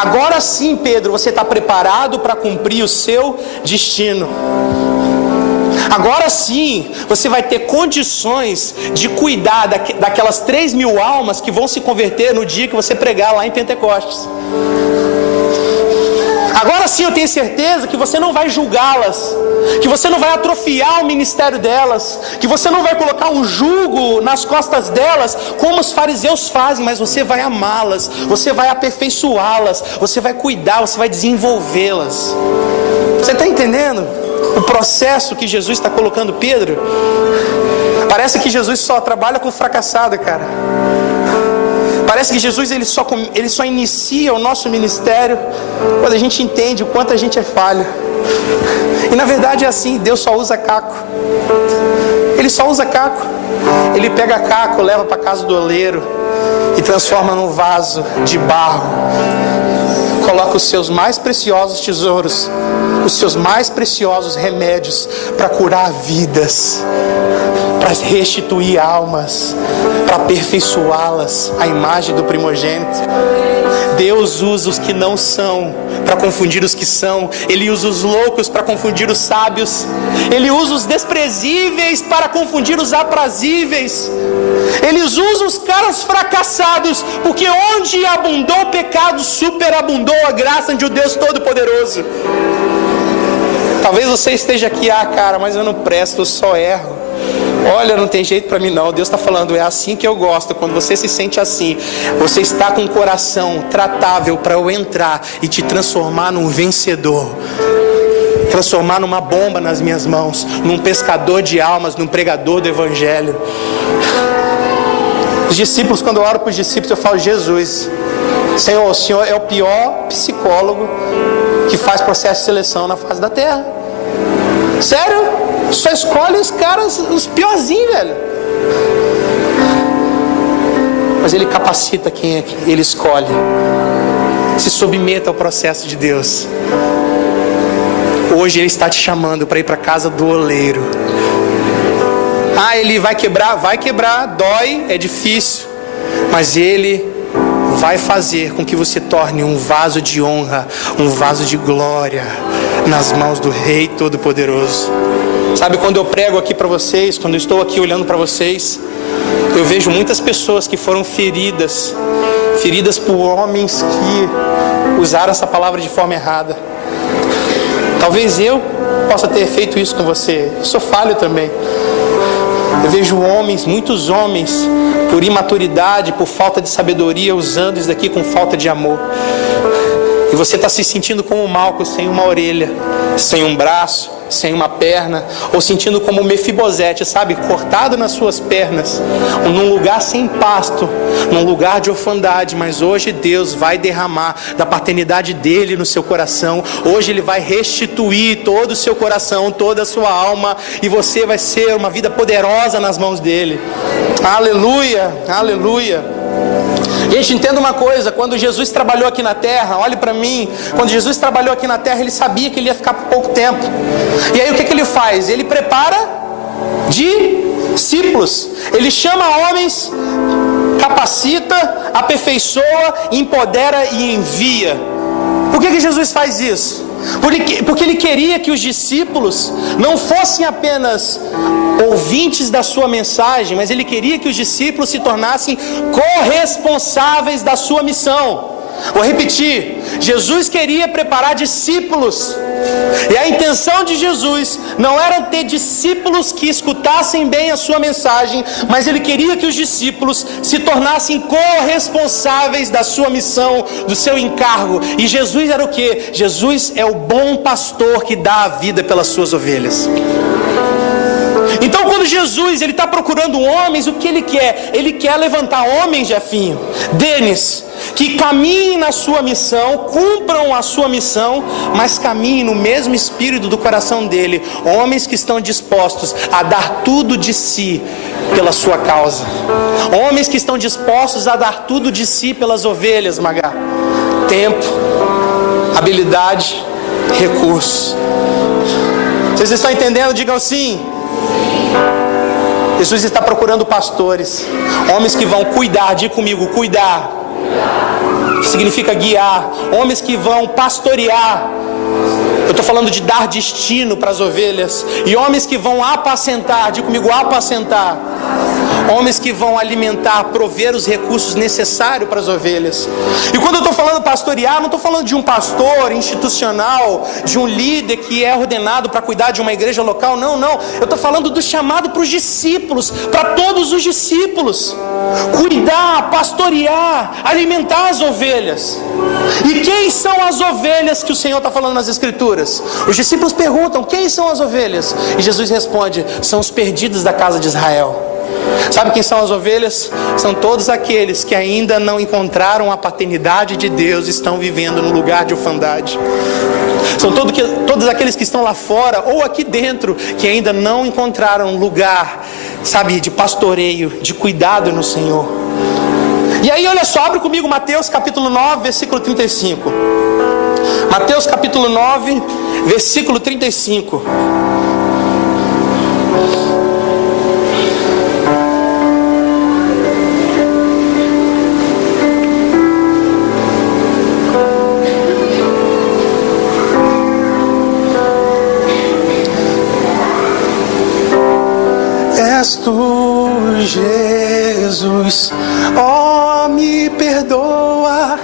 Agora sim, Pedro, você está preparado para cumprir o seu destino. Agora sim, você vai ter condições de cuidar daquelas 3.000 almas que vão se converter no dia que você pregar lá em Pentecostes. Agora sim eu tenho certeza que você não vai julgá-las, que você não vai atrofiar o ministério delas, que você não vai colocar um jugo nas costas delas, como os fariseus fazem, mas você vai amá-las, você vai aperfeiçoá-las, você vai cuidar, você vai desenvolvê-las. Você está entendendo o processo que Jesus está colocando Pedro? Parece que Jesus só trabalha com fracassado, cara. Parece que Jesus ele só inicia o nosso ministério quando a gente entende o quanto a gente é falho. E na verdade é assim, Deus só usa caco. Ele só usa caco. Ele pega caco, leva para casa do oleiro e transforma num vaso de barro. Coloca os seus mais preciosos tesouros, os seus mais preciosos remédios para curar vidas, para restituir almas, para aperfeiçoá-las à imagem do primogênito. Deus usa os que não são para confundir os que são. Ele usa os loucos para confundir os sábios. Ele usa os desprezíveis para confundir os aprazíveis. Ele usa os caras fracassados, porque onde abundou o pecado, superabundou a graça de um Deus Todo-Poderoso. Talvez você esteja aqui, cara, mas eu não presto, eu só erro. Olha, não tem jeito para mim não. Deus está falando, é assim que eu gosto. Quando você se sente assim, você está com um coração tratável para eu entrar e te transformar num vencedor, transformar numa bomba nas minhas mãos, num pescador de almas, num pregador do evangelho. Os discípulos, quando eu oro para os discípulos, eu falo: Jesus, Senhor, o Senhor é o pior psicólogo que faz processo de seleção na face da terra. Sério? Só escolhe os caras, os piorzinhos, velho. Mas Ele capacita quem Ele escolhe. Se submeta ao processo de Deus. Hoje Ele está te chamando para ir para a casa do oleiro. Ele vai quebrar, dói, é difícil. Mas Ele vai fazer com que você torne um vaso de honra, um vaso de glória nas mãos do Rei Todo-Poderoso. Sabe, quando eu prego aqui para vocês, quando eu estou aqui olhando para vocês, eu vejo muitas pessoas que foram feridas por homens que usaram essa palavra de forma errada. Talvez eu possa ter feito isso com você. Eu sou falho também. Eu vejo muitos homens, por imaturidade, por falta de sabedoria, usando isso daqui com falta de amor. E você está se sentindo como o Malco, sem uma orelha, sem um braço, sem uma perna, ou sentindo como o Mefibosete, sabe, cortado nas suas pernas, num lugar sem pasto, num lugar de orfandade. Mas hoje Deus vai derramar da paternidade dele no seu coração. Hoje Ele vai restituir todo o seu coração, toda a sua alma, e você vai ser uma vida poderosa nas mãos dele. Aleluia, aleluia. Gente, entenda uma coisa, quando Jesus trabalhou aqui na terra, olhe para mim, quando Jesus trabalhou aqui na terra, ele sabia que ele ia ficar por pouco tempo. E aí o que ele faz? Ele prepara discípulos. Ele chama homens, capacita, aperfeiçoa, empodera e envia. Por que Jesus faz isso? Porque ele queria que os discípulos não fossem apenas ouvintes da sua mensagem, mas ele queria que os discípulos se tornassem corresponsáveis da sua missão. Vou repetir, Jesus queria preparar discípulos, e a intenção de Jesus não era ter discípulos que escutassem bem a sua mensagem, mas ele queria que os discípulos se tornassem corresponsáveis da sua missão, do seu encargo. E Jesus era o quê? Jesus é o bom pastor que dá a vida pelas suas ovelhas. Então quando Jesus está procurando homens, o que ele quer? Ele quer levantar homens, Jefinho, Denis, que caminhem na sua missão, cumpram a sua missão, mas caminhem no mesmo espírito do coração dele. Homens que estão dispostos a dar tudo de si pela sua causa. Homens que estão dispostos a dar tudo de si pelas ovelhas, Magá. Tempo, habilidade, recursos. Vocês estão entendendo? Digam sim. Jesus está procurando pastores, homens que vão cuidar, diga comigo, cuidar, que significa guiar, homens que vão pastorear. Eu estou falando de dar destino para as ovelhas. E homens que vão apacentar, diga comigo, apacentar. Homens que vão alimentar, prover os recursos necessários para as ovelhas. E quando eu estou falando pastorear, não estou falando de um pastor institucional, de um líder que é ordenado para cuidar de uma igreja local. Não, não. Eu estou falando do chamado para os discípulos, para todos os discípulos. Cuidar, pastorear, alimentar as ovelhas. E quem são as ovelhas que o Senhor está falando nas Escrituras? Os discípulos perguntam, quem são as ovelhas? E Jesus responde, são os perdidos da casa de Israel. Sabe quem são as ovelhas? São todos aqueles que ainda não encontraram a paternidade de Deus e estão vivendo no lugar de orfandade. São todos aqueles que estão lá fora ou aqui dentro que ainda não encontraram lugar, sabe, de pastoreio, de cuidado no Senhor. E aí olha só, abre comigo Mateus capítulo 9, versículo 35. Mateus capítulo 9, versículo 35. És tu, Jesus, oh, me perdoa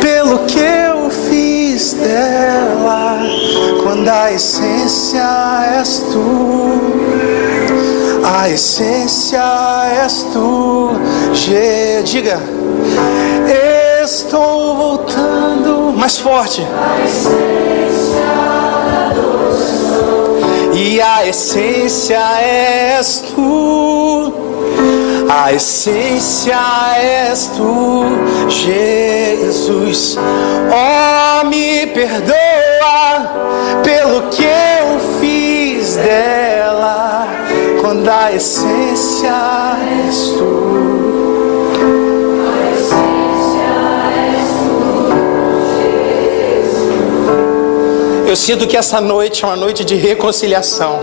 pelo que eu fiz dela, quando a essência és tu, a essência és tu, diga, estou voltando, mais forte, e a essência és tu, a essência és tu, Jesus. Oh, me perdoa pelo que eu fiz dela, quando a essência és tu. Eu sinto que essa noite é uma noite de reconciliação.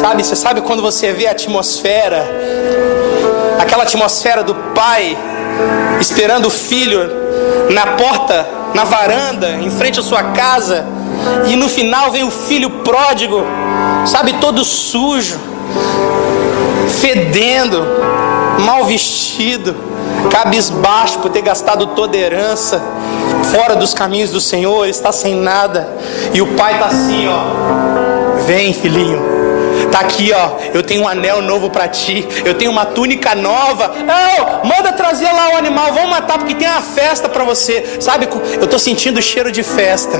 Sabe, você sabe quando você vê a atmosfera, aquela atmosfera do pai esperando o filho na porta, na varanda, em frente à sua casa, e no final vem o filho pródigo, sabe, todo sujo, fedendo, mal vestido, cabisbaixo por ter gastado toda a herança, fora dos caminhos do Senhor, está sem nada, e o pai está assim, ó, vem filhinho, tá aqui, ó, eu tenho um anel novo para ti, eu tenho uma túnica nova, não, manda trazer lá o animal, vamos matar porque tem uma festa para você, sabe, eu tô sentindo o cheiro de festa,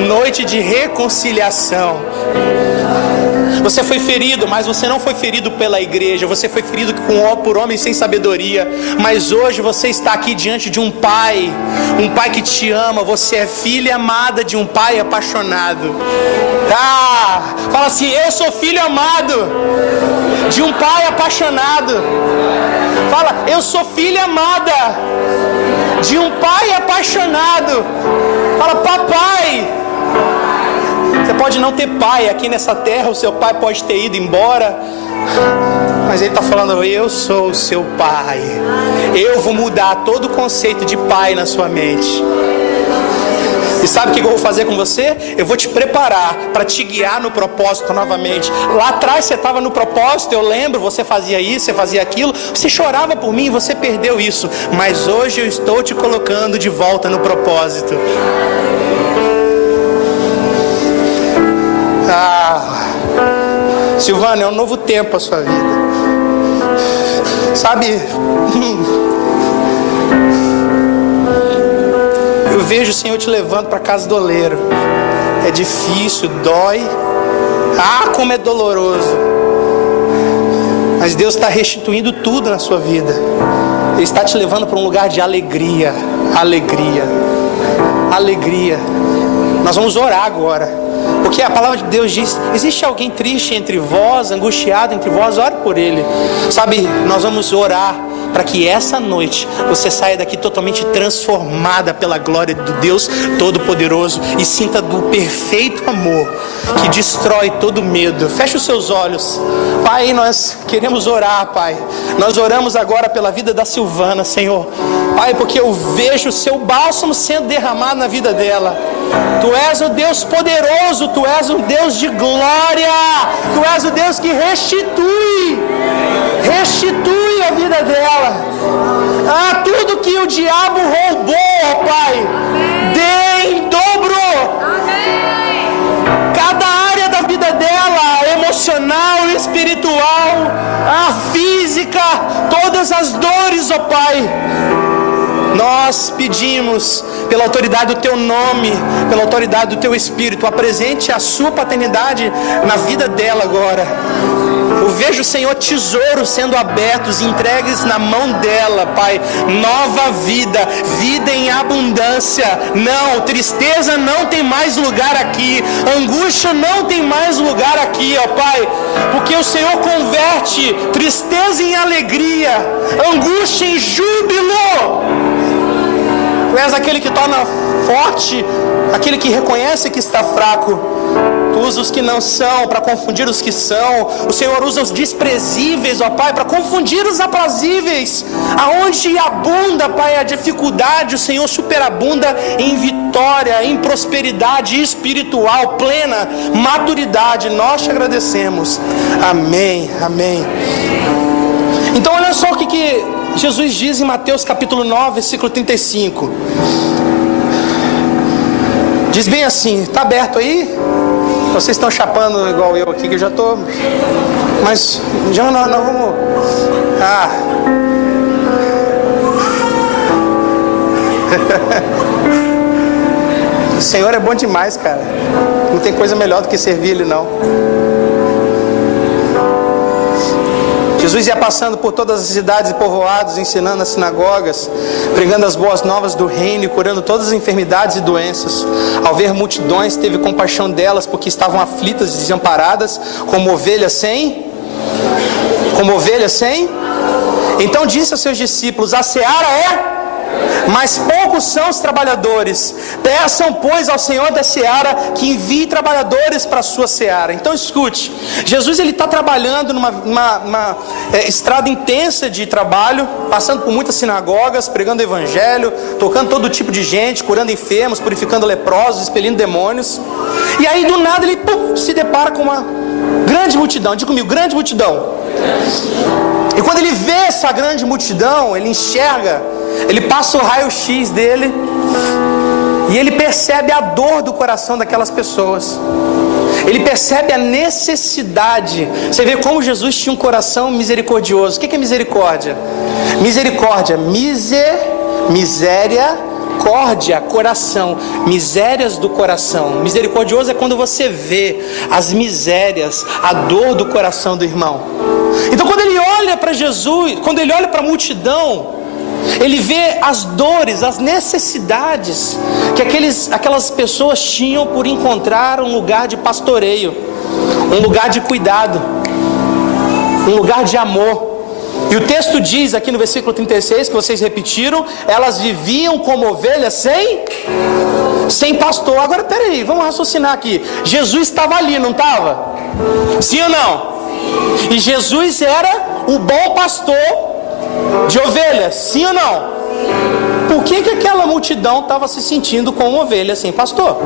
noite de reconciliação. Você foi ferido, mas você não foi ferido pela igreja. Você foi ferido por homens sem sabedoria. Mas hoje você está aqui diante de um pai que te ama. Você é filha amada de um pai apaixonado. Ah, Fala assim: eu sou filho amado de um pai apaixonado. Fala: eu sou filha amada de um pai apaixonado. Fala: papai. Você pode não ter pai aqui nessa terra, o seu pai pode ter ido embora, mas ele está falando: eu sou o seu pai. Eu vou mudar todo o conceito de pai na sua mente. E sabe o que eu vou fazer com você? Eu vou te preparar para te guiar no propósito novamente. Lá atrás você estava no propósito, eu lembro, você fazia isso, você fazia aquilo, você chorava por mim, você perdeu isso. Mas hoje eu estou te colocando de volta no propósito. Silvana, é um novo tempo a sua vida. Sabe, eu vejo o Senhor te levando para a casa do oleiro. É difícil, dói. Como é doloroso. Mas Deus está restituindo tudo na sua vida. Ele está te levando para um lugar de alegria. Alegria. Alegria. Nós vamos orar agora. Porque a palavra de Deus diz: existe alguém triste entre vós, angustiado entre vós, ore por ele. Sabe, nós vamos orar para que essa noite você saia daqui totalmente transformada pela glória de Deus Todo-Poderoso e sinta do perfeito amor que destrói todo medo. Feche os seus olhos. Pai, nós queremos orar, Pai. Nós oramos agora pela vida da Silvana, Senhor. Pai, porque eu vejo o seu bálsamo sendo derramado na vida dela. Tu és o Deus poderoso, Tu és um Deus de glória, Tu és o Deus que restitui a vida dela. Tudo que o diabo roubou, Pai, dê em dobro. Cada área da vida dela, emocional, espiritual, a física, todas as dores, ó Pai. Nós pedimos, pela autoridade do Teu nome, pela autoridade do Teu Espírito, apresente a Sua paternidade na vida dela agora. Eu vejo, Senhor, tesouros sendo abertos, entregues na mão dela, Pai. Nova vida, vida em abundância. Não, tristeza não tem mais lugar aqui. Angústia não tem mais lugar aqui, ó Pai. Porque o Senhor converte tristeza em alegria, angústia em júbilo. Tu és aquele que torna forte aquele que reconhece que está fraco. Tu usa os que não são para confundir os que são. O Senhor usa os desprezíveis, ó Pai, para confundir os aprazíveis. Aonde abunda, Pai, a dificuldade, o Senhor superabunda em vitória, em prosperidade espiritual plena, maturidade. Nós te agradecemos. Amém, amém. Então olha só o que Jesus diz em Mateus capítulo 9, versículo 35. Diz bem assim, está aberto aí? Vocês estão chapando igual eu aqui, que eu já estou. Mas já nós vamos. O Senhor é bom demais, cara. Não tem coisa melhor do que servir Ele, não. Jesus ia passando por todas as cidades e povoados, ensinando nas sinagogas, pregando as boas novas do reino e curando todas as enfermidades e doenças. Ao ver multidões, teve compaixão delas, porque estavam aflitas e desamparadas, como ovelhas sem. Então disse aos seus discípulos: a seara mas poucos são os trabalhadores. Peçam, pois, ao Senhor da seara que envie trabalhadores para a sua seara. Então escute, Jesus ele está trabalhando numa estrada intensa de trabalho, passando por muitas sinagogas, pregando o evangelho, tocando todo tipo de gente, curando enfermos, purificando leprosos, expelindo demônios. E aí do nada ele se depara com uma grande multidão. Diga comigo, grande multidão. E quando ele vê essa grande multidão, ele enxerga, ele passa o raio-x dele e ele percebe a dor do coração daquelas pessoas. Ele percebe a necessidade. Você vê como Jesus tinha um coração misericordioso. O que é misericórdia? Misericórdia, miséria, córdia, coração, misérias do coração. Misericordioso é quando você vê as misérias, a dor do coração do irmão. Então quando ele olha para Jesus, quando ele olha para a multidão, Ele vê as dores, as necessidades que aquelas pessoas tinham por encontrar um lugar de pastoreio, um lugar de cuidado, um lugar de amor. E o texto diz aqui no versículo 36, que vocês repetiram, elas viviam como ovelhas sem pastor. Agora peraí, vamos raciocinar aqui. Jesus estava ali, não estava? Sim ou não? E Jesus era o bom pastor de ovelhas, sim ou não? Por que aquela multidão estava se sentindo como ovelha sem pastor?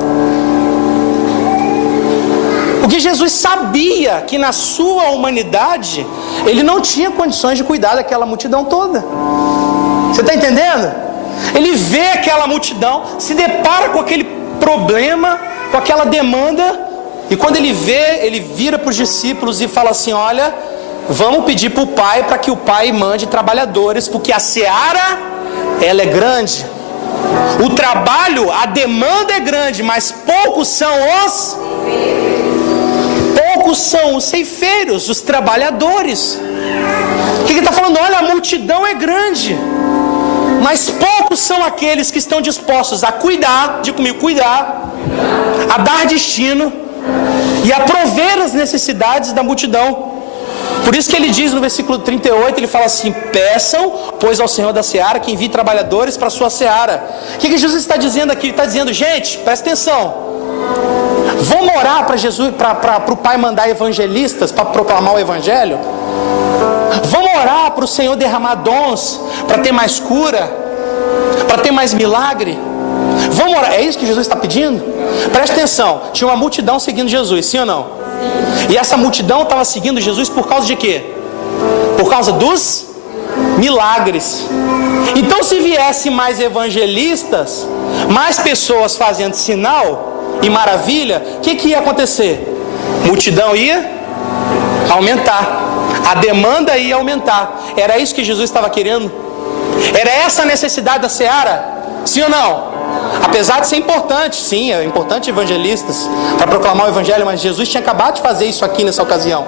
Porque Jesus sabia que na sua humanidade ele não tinha condições de cuidar daquela multidão toda. Você está entendendo? Ele vê aquela multidão, se depara com aquele problema, com aquela demanda, e quando ele vê, ele vira para os discípulos e fala assim: olha, vamos pedir para o Pai, para que o Pai mande trabalhadores, porque a seara, ela é grande. O trabalho, a demanda é grande, mas poucos são os ceifeiros, os trabalhadores. O que ele está falando? Olha, a multidão é grande, mas poucos são aqueles que estão dispostos a cuidar, diga comigo, cuidar, a dar destino e a prover as necessidades da multidão. Por isso que ele diz no versículo 38, ele fala assim: peçam, pois, ao Senhor da seara que envie trabalhadores para a sua seara. O que Jesus está dizendo aqui? Ele está dizendo: gente, presta atenção, vamos orar para Jesus, para o Pai mandar evangelistas para proclamar o Evangelho. Vamos orar para o Senhor derramar dons, para ter mais cura, para ter mais milagre. Vamos orar, é isso que Jesus está pedindo? Presta atenção, tinha uma multidão seguindo Jesus, sim ou não? E essa multidão estava seguindo Jesus por causa de quê? Por causa dos milagres. Então, se viesse mais evangelistas, mais pessoas fazendo sinal e maravilha, o que ia acontecer? Multidão ia aumentar, a demanda ia aumentar. Era isso que Jesus estava querendo? Era essa a necessidade da seara? Sim ou não? Apesar de ser importante, sim, é importante evangelistas para proclamar o Evangelho, mas Jesus tinha acabado de fazer isso aqui nessa ocasião.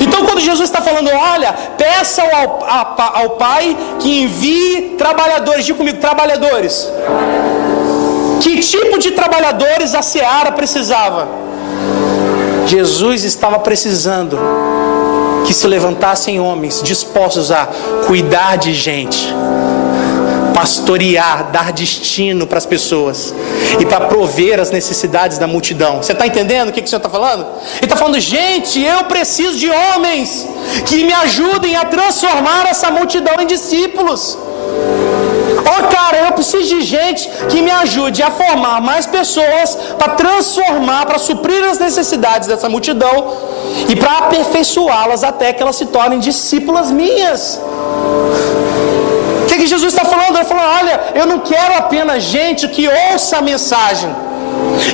Então, quando Jesus está falando: olha, peçam ao Pai que envie trabalhadores, diga comigo, trabalhadores. Que tipo de trabalhadores a seara precisava? Jesus estava precisando que se levantassem homens dispostos a cuidar de gente, pastorear, dar destino para as pessoas e para prover as necessidades da multidão. Você está entendendo o que o Senhor está falando? Ele está falando: gente, eu preciso de homens que me ajudem a transformar essa multidão em discípulos. Cara, eu preciso de gente que me ajude a formar mais pessoas para transformar, para suprir as necessidades dessa multidão e para aperfeiçoá-las até que elas se tornem discípulas minhas. O que Jesus está falando? Ele falou: olha, eu não quero apenas gente que ouça a mensagem,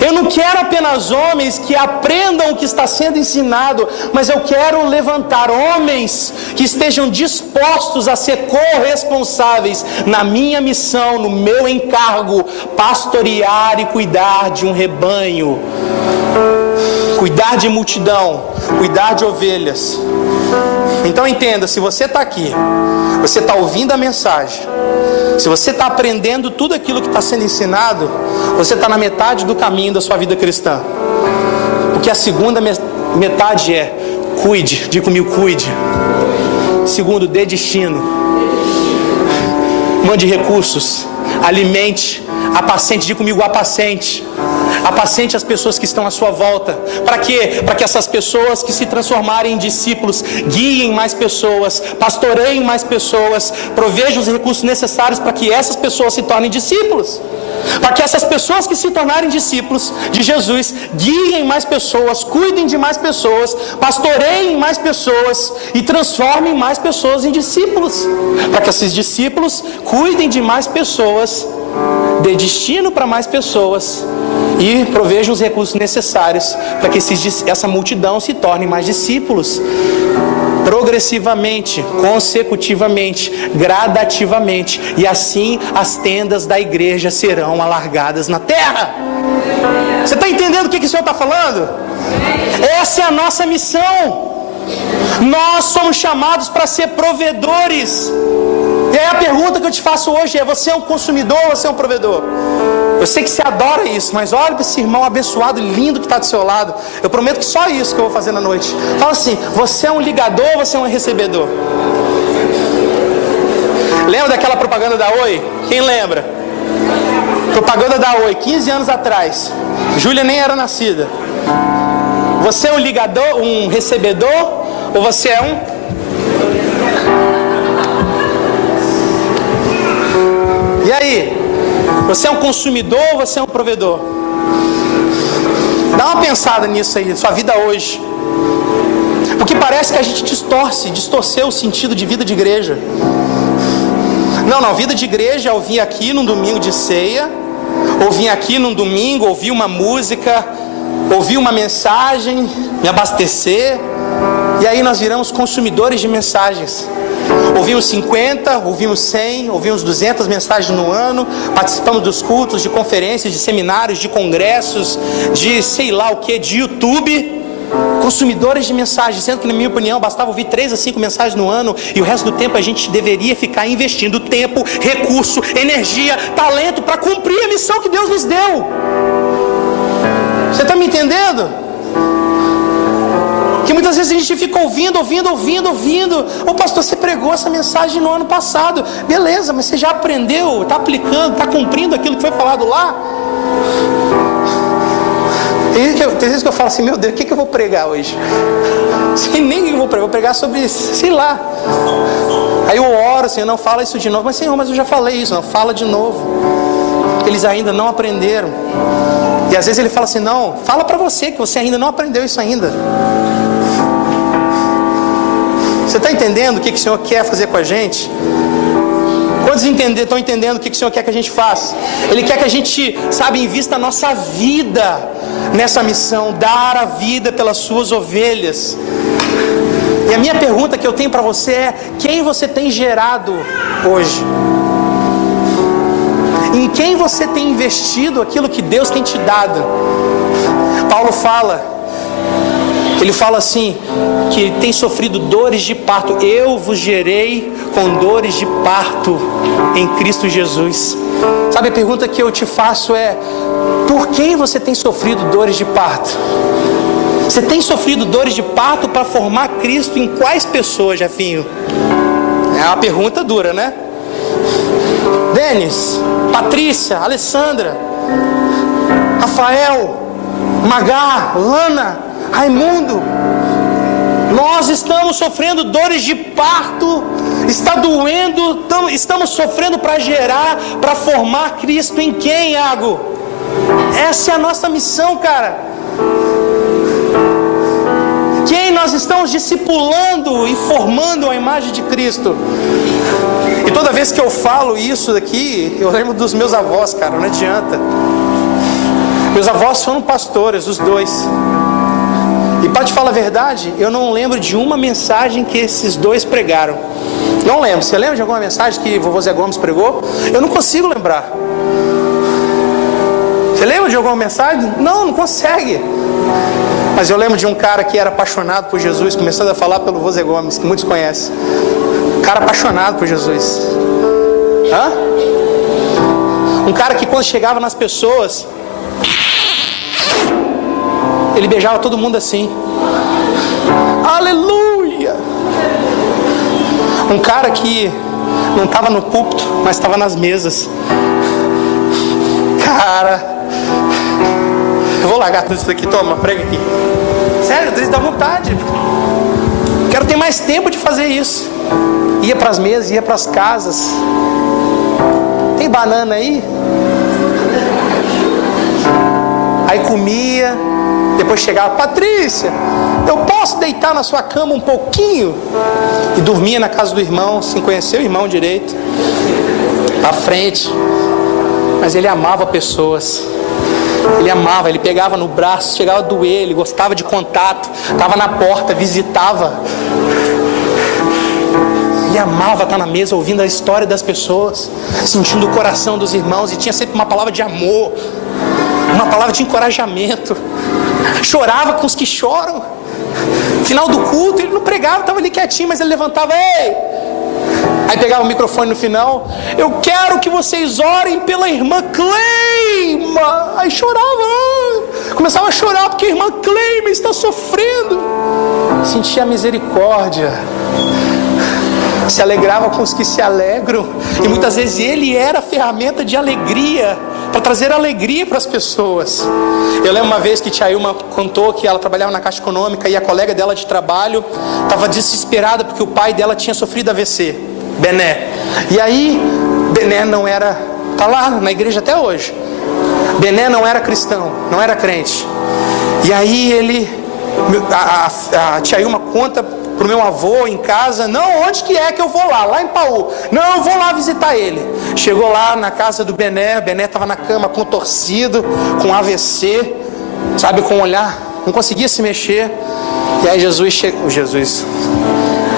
eu não quero apenas homens que aprendam o que está sendo ensinado, mas eu quero levantar homens que estejam dispostos a ser corresponsáveis na minha missão, no meu encargo, pastorear e cuidar de um rebanho, cuidar de multidão, cuidar de ovelhas. Então entenda, se você está aqui, você está ouvindo a mensagem, se você está aprendendo tudo aquilo que está sendo ensinado, você está na metade do caminho da sua vida cristã. Porque a segunda metade é: cuide, diga comigo, cuide. Segundo, dê destino, mande recursos, alimente, apacente, diga comigo, apacente. Apacente as pessoas que estão à sua volta. Para quê? Para que essas pessoas que se transformarem em discípulos guiem mais pessoas, pastoreiem mais pessoas, provejam os recursos necessários para que essas pessoas se tornem discípulos. Para que essas pessoas que se tornarem discípulos de Jesus guiem mais pessoas, cuidem de mais pessoas, pastoreiem mais pessoas e transformem mais pessoas em discípulos. Para que esses discípulos cuidem de mais pessoas, dê destino para mais pessoas e provejam os recursos necessários para que essa multidão se torne mais discípulos. Progressivamente, consecutivamente, gradativamente, e assim as tendas da igreja serão alargadas na terra. Você está entendendo o que o Senhor está falando? Essa é a nossa missão. Nós somos chamados para ser provedores. E aí a pergunta que eu te faço hoje é: você é um consumidor ou você é um provedor? Eu sei que você adora isso, mas olha para esse irmão abençoado e lindo que está do seu lado. Eu prometo que só isso que eu vou fazer na noite. Fala assim: você é um ligador ou você é um recebedor? Lembra daquela propaganda da Oi? Quem lembra? Propaganda da Oi, 15 anos atrás. Júlia nem era nascida. Você é um ligador, um recebedor, ou você é um... E aí? Você é um consumidor ou você é um provedor? Dá uma pensada nisso aí, sua vida hoje. Porque parece que a gente distorceu o sentido de vida de igreja. Não, vida de igreja é eu vim aqui num domingo de ceia, ou vim aqui num domingo, ouvir uma música, ouvir uma mensagem, me abastecer, e aí nós viramos consumidores de mensagens. Ouvimos 50, ouvimos 100, ouvimos 200 mensagens no ano, participamos dos cultos, de conferências, de seminários, de congressos, de sei lá o que, de YouTube. Consumidores de mensagens, sendo que, na minha opinião, bastava ouvir 3 a 5 mensagens no ano, e o resto do tempo a gente deveria ficar investindo tempo, recurso, energia, talento para cumprir a missão que Deus nos deu. Você está me entendendo? Que muitas vezes a gente fica ouvindo. Ô pastor, você pregou essa mensagem no ano passado. Beleza, mas você já aprendeu, está aplicando, está cumprindo aquilo que foi falado lá? Tem vezes que eu falo assim: meu Deus, o que eu vou pregar hoje? Sei nem o que eu vou pregar sobre, sei lá. Aí eu oro, Senhor, não fala isso de novo. Mas Senhor, eu já falei isso. Não, fala de novo. Eles ainda não aprenderam. E às vezes ele fala assim: não, fala para você que você ainda não aprendeu isso ainda. Você está entendendo o que o Senhor quer fazer com a gente? Quantos estão entendendo o que o Senhor quer que a gente faça? Ele quer que a gente, invista a nossa vida nessa missão, dar a vida pelas suas ovelhas. E a minha pergunta que eu tenho para você é: quem você tem gerado hoje? Em quem você tem investido aquilo que Deus tem te dado? Paulo ele fala assim, que tem sofrido dores de parto. Eu vos gerei com dores de parto em Cristo Jesus. Sabe, a pergunta que eu te faço é: por quem você tem sofrido dores de parto? Você tem sofrido dores de parto para formar Cristo em quais pessoas, Jefinho? É uma pergunta dura, né? Denis, Patrícia, Alessandra, Rafael, Magá, Lana, Raimundo. Nós estamos sofrendo dores de parto, está doendo, estamos sofrendo para gerar, para formar Cristo em quem, Iago? Essa é a nossa missão, cara. Quem nós estamos discipulando e formando a imagem de Cristo? E toda vez que eu falo isso daqui, eu lembro dos meus avós, cara, não adianta. Meus avós foram pastores, os dois. E para te falar a verdade, eu não lembro de uma mensagem que esses dois pregaram. Não lembro. Você lembra de alguma mensagem que vovô Zé Gomes pregou? Eu não consigo lembrar. Você lembra de alguma mensagem? Não consegue. Mas eu lembro de um cara que era apaixonado por Jesus, começando a falar pelo vovô Zé Gomes, que muitos conhecem. Um cara apaixonado por Jesus. Um cara que quando chegava nas pessoas, ele beijava todo mundo assim. Aleluia! Um cara que não estava no púlpito, mas estava nas mesas. Cara, eu vou largar tudo isso aqui. Toma, prega aqui. Sério, dá vontade. Quero ter mais tempo de fazer isso. Ia para as mesas, ia para as casas. Tem banana aí? Aí comia. Depois chegava: Patrícia, eu posso deitar na sua cama um pouquinho? E dormia na casa do irmão, sem conhecer o irmão direito, à frente. Mas ele amava pessoas. Ele pegava no braço, chegava a doer, ele gostava de contato, estava na porta, visitava. Ele amava estar na mesa, ouvindo a história das pessoas, sentindo o coração dos irmãos, e tinha sempre uma palavra de amor, uma palavra de encorajamento. Chorava com os que choram. Final do culto, ele não pregava, estava ali quietinho, mas ele levantava: ei, Aí pegava o microfone no final: eu quero que vocês orem pela irmã Cleima. Aí chorava, começava a chorar porque a irmã Cleima está sofrendo. Sentia a misericórdia, se alegrava com os que se alegram, e muitas vezes ele era a ferramenta de alegria, para trazer alegria para as pessoas. Eu lembro uma vez que tia Ilma contou que ela trabalhava na Caixa Econômica e a colega dela de trabalho estava desesperada porque o pai dela tinha sofrido AVC, Bené. E aí Bené não era, está lá na igreja até hoje, Bené não era cristão, não era crente. E aí a tia Ilma conta pro meu avô em casa: não, onde que é que eu vou lá? Lá em Paú. Não, eu vou lá visitar ele. Chegou lá na casa do Bené, Bené estava na cama contorcido, com AVC, sabe, com um olhar, não conseguia se mexer. E aí Jesus,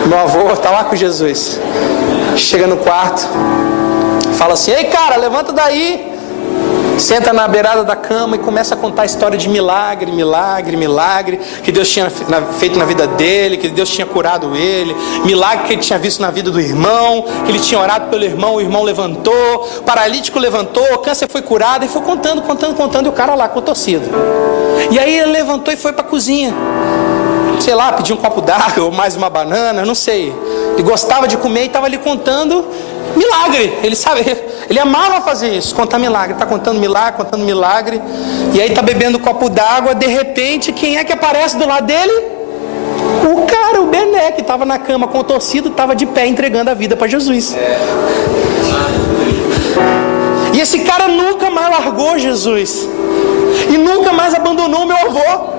meu avô está lá com Jesus, chega no quarto, fala assim: ei cara, levanta daí. Senta na beirada da cama e começa a contar a história de milagre, que Deus tinha feito na vida dele, que Deus tinha curado ele, milagre que ele tinha visto na vida do irmão, que ele tinha orado pelo irmão, o irmão levantou, paralítico levantou, câncer foi curado, e foi contando, e o cara lá contorcido. E aí ele levantou e foi para a cozinha, sei lá, pediu um copo d'água ou mais uma banana, não sei. Ele gostava de comer e estava ali contando milagre. Ele amava fazer isso, contar milagre. Está contando milagre. E aí está bebendo um copo d'água. De repente, quem é que aparece do lado dele? O cara, o Bené, que estava na cama contorcido, estava de pé entregando a vida para Jesus. E esse cara nunca mais largou Jesus, e nunca mais abandonou o meu avô.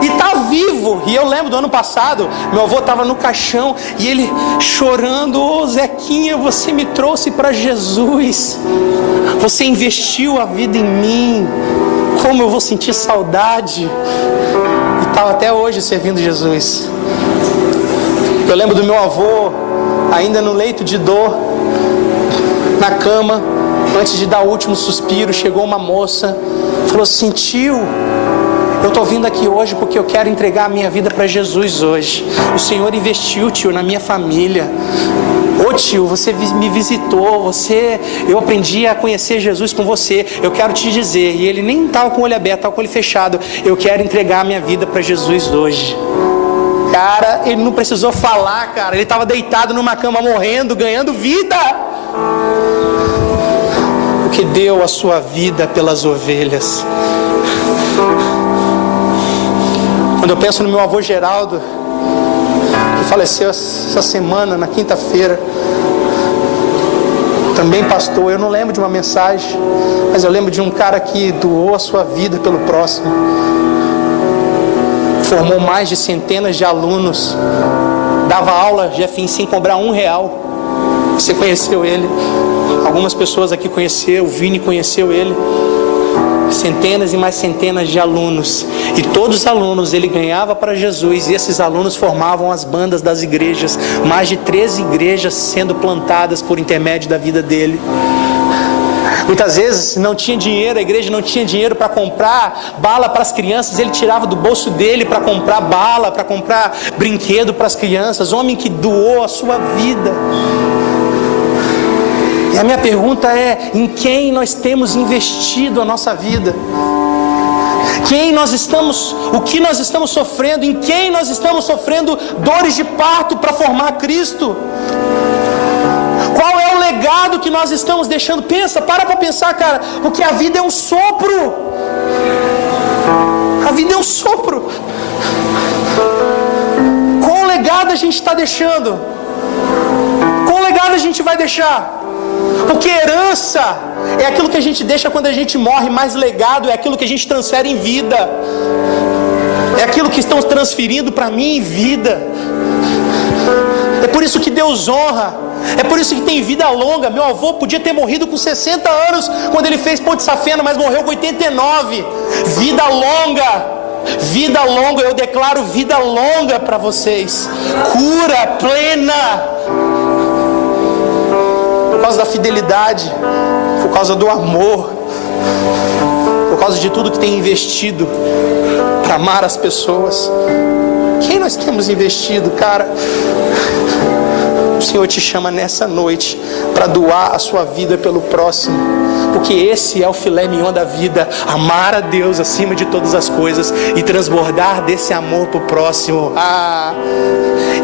E está vivo. E eu lembro do ano passado, meu avô estava no caixão e ele chorando: ô Zequinha, você me trouxe para Jesus, você investiu a vida em mim, como eu vou sentir saudade. E estava até hoje servindo Jesus. Eu lembro do meu avô, ainda no leito de dor, na cama, antes de dar o último suspiro, chegou uma moça, falou: sentiu? Eu estou vindo aqui hoje porque eu quero entregar a minha vida para Jesus hoje. O Senhor investiu, tio, na minha família. Ô tio, você me visitou, eu aprendi a conhecer Jesus com você. Eu quero te dizer, e ele nem estava com o olho aberto, estava com o olho fechado: eu quero entregar a minha vida para Jesus hoje. Cara, ele não precisou falar, cara. Ele estava deitado numa cama morrendo, ganhando vida, porque deu a sua vida pelas ovelhas. Quando eu penso no meu avô Geraldo, que faleceu essa semana, na quinta-feira, também pastor, eu não lembro de uma mensagem, mas eu lembro de um cara que doou a sua vida pelo próximo, formou mais de centenas de alunos, dava aula, Jefinho, sem cobrar R$1. Você conheceu ele, algumas pessoas aqui conheceram, o Vini conheceu ele. Centenas e mais centenas de alunos, e todos os alunos ele ganhava para Jesus, e esses alunos formavam as bandas das igrejas, mais de 13 igrejas sendo plantadas por intermédio da vida dele. Muitas vezes não tinha dinheiro, a igreja não tinha dinheiro para comprar bala para as crianças, ele tirava do bolso dele para comprar bala, para comprar brinquedo para as crianças. Homem que doou a sua vida. E a minha pergunta é: em quem nós temos investido a nossa vida? O que nós estamos sofrendo? Em quem nós estamos sofrendo dores de parto para formar Cristo? Qual é o legado que nós estamos deixando? Para pensar, cara, porque a vida é um sopro. A vida é um sopro. Qual legado a gente está deixando? Qual legado a gente vai deixar? Porque herança é aquilo que a gente deixa quando a gente morre, mas legado é aquilo que a gente transfere em vida. É aquilo que estão transferindo para mim em vida. É por isso que Deus honra. É por isso que tem vida longa. Meu avô podia ter morrido com 60 anos quando ele fez Ponte Safena, mas morreu com 89. Vida longa, eu declaro vida longa para vocês. Cura plena. Por causa da fidelidade, por causa do amor, por causa de tudo que tem investido para amar as pessoas. Quem nós temos investido, cara? O Senhor te chama nessa noite para doar a sua vida pelo próximo, porque esse é o filé mignon da vida: amar a Deus acima de todas as coisas e transbordar desse amor para o próximo.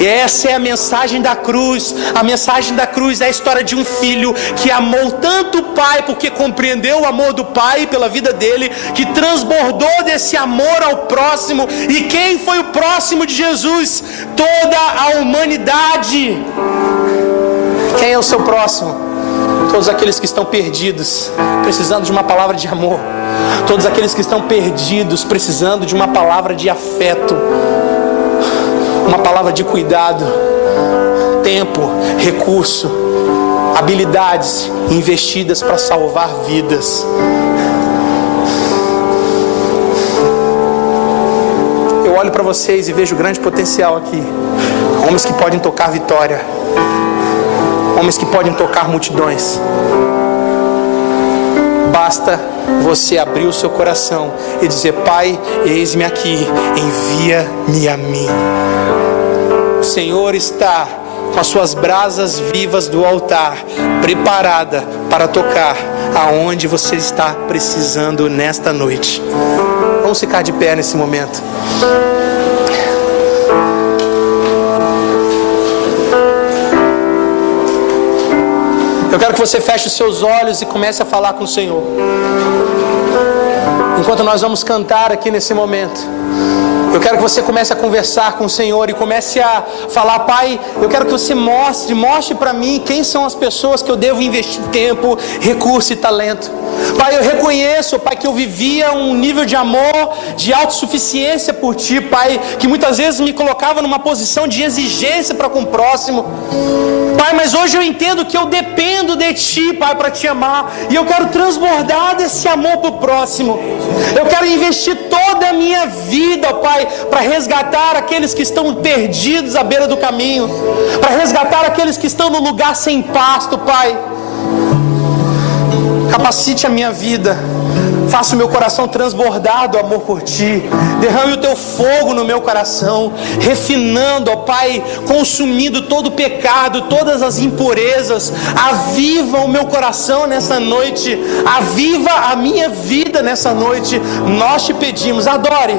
E essa é a mensagem da cruz. A mensagem da cruz é a história de um filho que amou tanto o pai, porque compreendeu o amor do pai pela vida dele, que transbordou desse amor ao próximo. E quem foi o próximo de Jesus? Toda a humanidade. Quem é o seu próximo? Todos aqueles que estão perdidos, precisando de uma palavra de amor. Todos aqueles que estão perdidos, precisando de uma palavra de afeto, uma palavra de cuidado, tempo, recurso, habilidades investidas para salvar vidas. Eu olho para vocês e vejo grande potencial aqui. Homens que podem tocar vitória, homens que podem tocar multidões. Basta você abrir o seu coração e dizer: Pai, eis-me aqui, envia-me a mim. O Senhor está com as suas brasas vivas do altar, preparada para tocar aonde você está precisando nesta noite. Vamos ficar de pé nesse momento. Eu quero que você feche os seus olhos e comece a falar com o Senhor. Enquanto nós vamos cantar aqui nesse momento, eu quero que você comece a conversar com o Senhor e comece a falar: Pai, eu quero que você mostre para mim quem são as pessoas que eu devo investir tempo, recurso e talento. Pai, eu reconheço, Pai, que eu vivia um nível de amor, de autossuficiência por Ti, Pai, que muitas vezes me colocava numa posição de exigência para com o próximo. Pai, mas hoje eu entendo que eu dependo de Ti, Pai, para Te amar. E eu quero transbordar desse amor para o próximo. Eu quero investir toda a minha vida, Pai, para resgatar aqueles que estão perdidos à beira do caminho, para resgatar aqueles que estão no lugar sem pasto, Pai. Capacite a minha vida, faça o meu coração transbordar do amor por Ti. Derrame o Teu fogo no meu coração, refinando, ó Pai, consumindo todo o pecado, todas as impurezas. Aviva o meu coração nessa noite, aviva a minha vida nessa noite. Nós Te pedimos, adore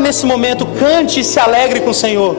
nesse momento, cante e se alegre com o Senhor.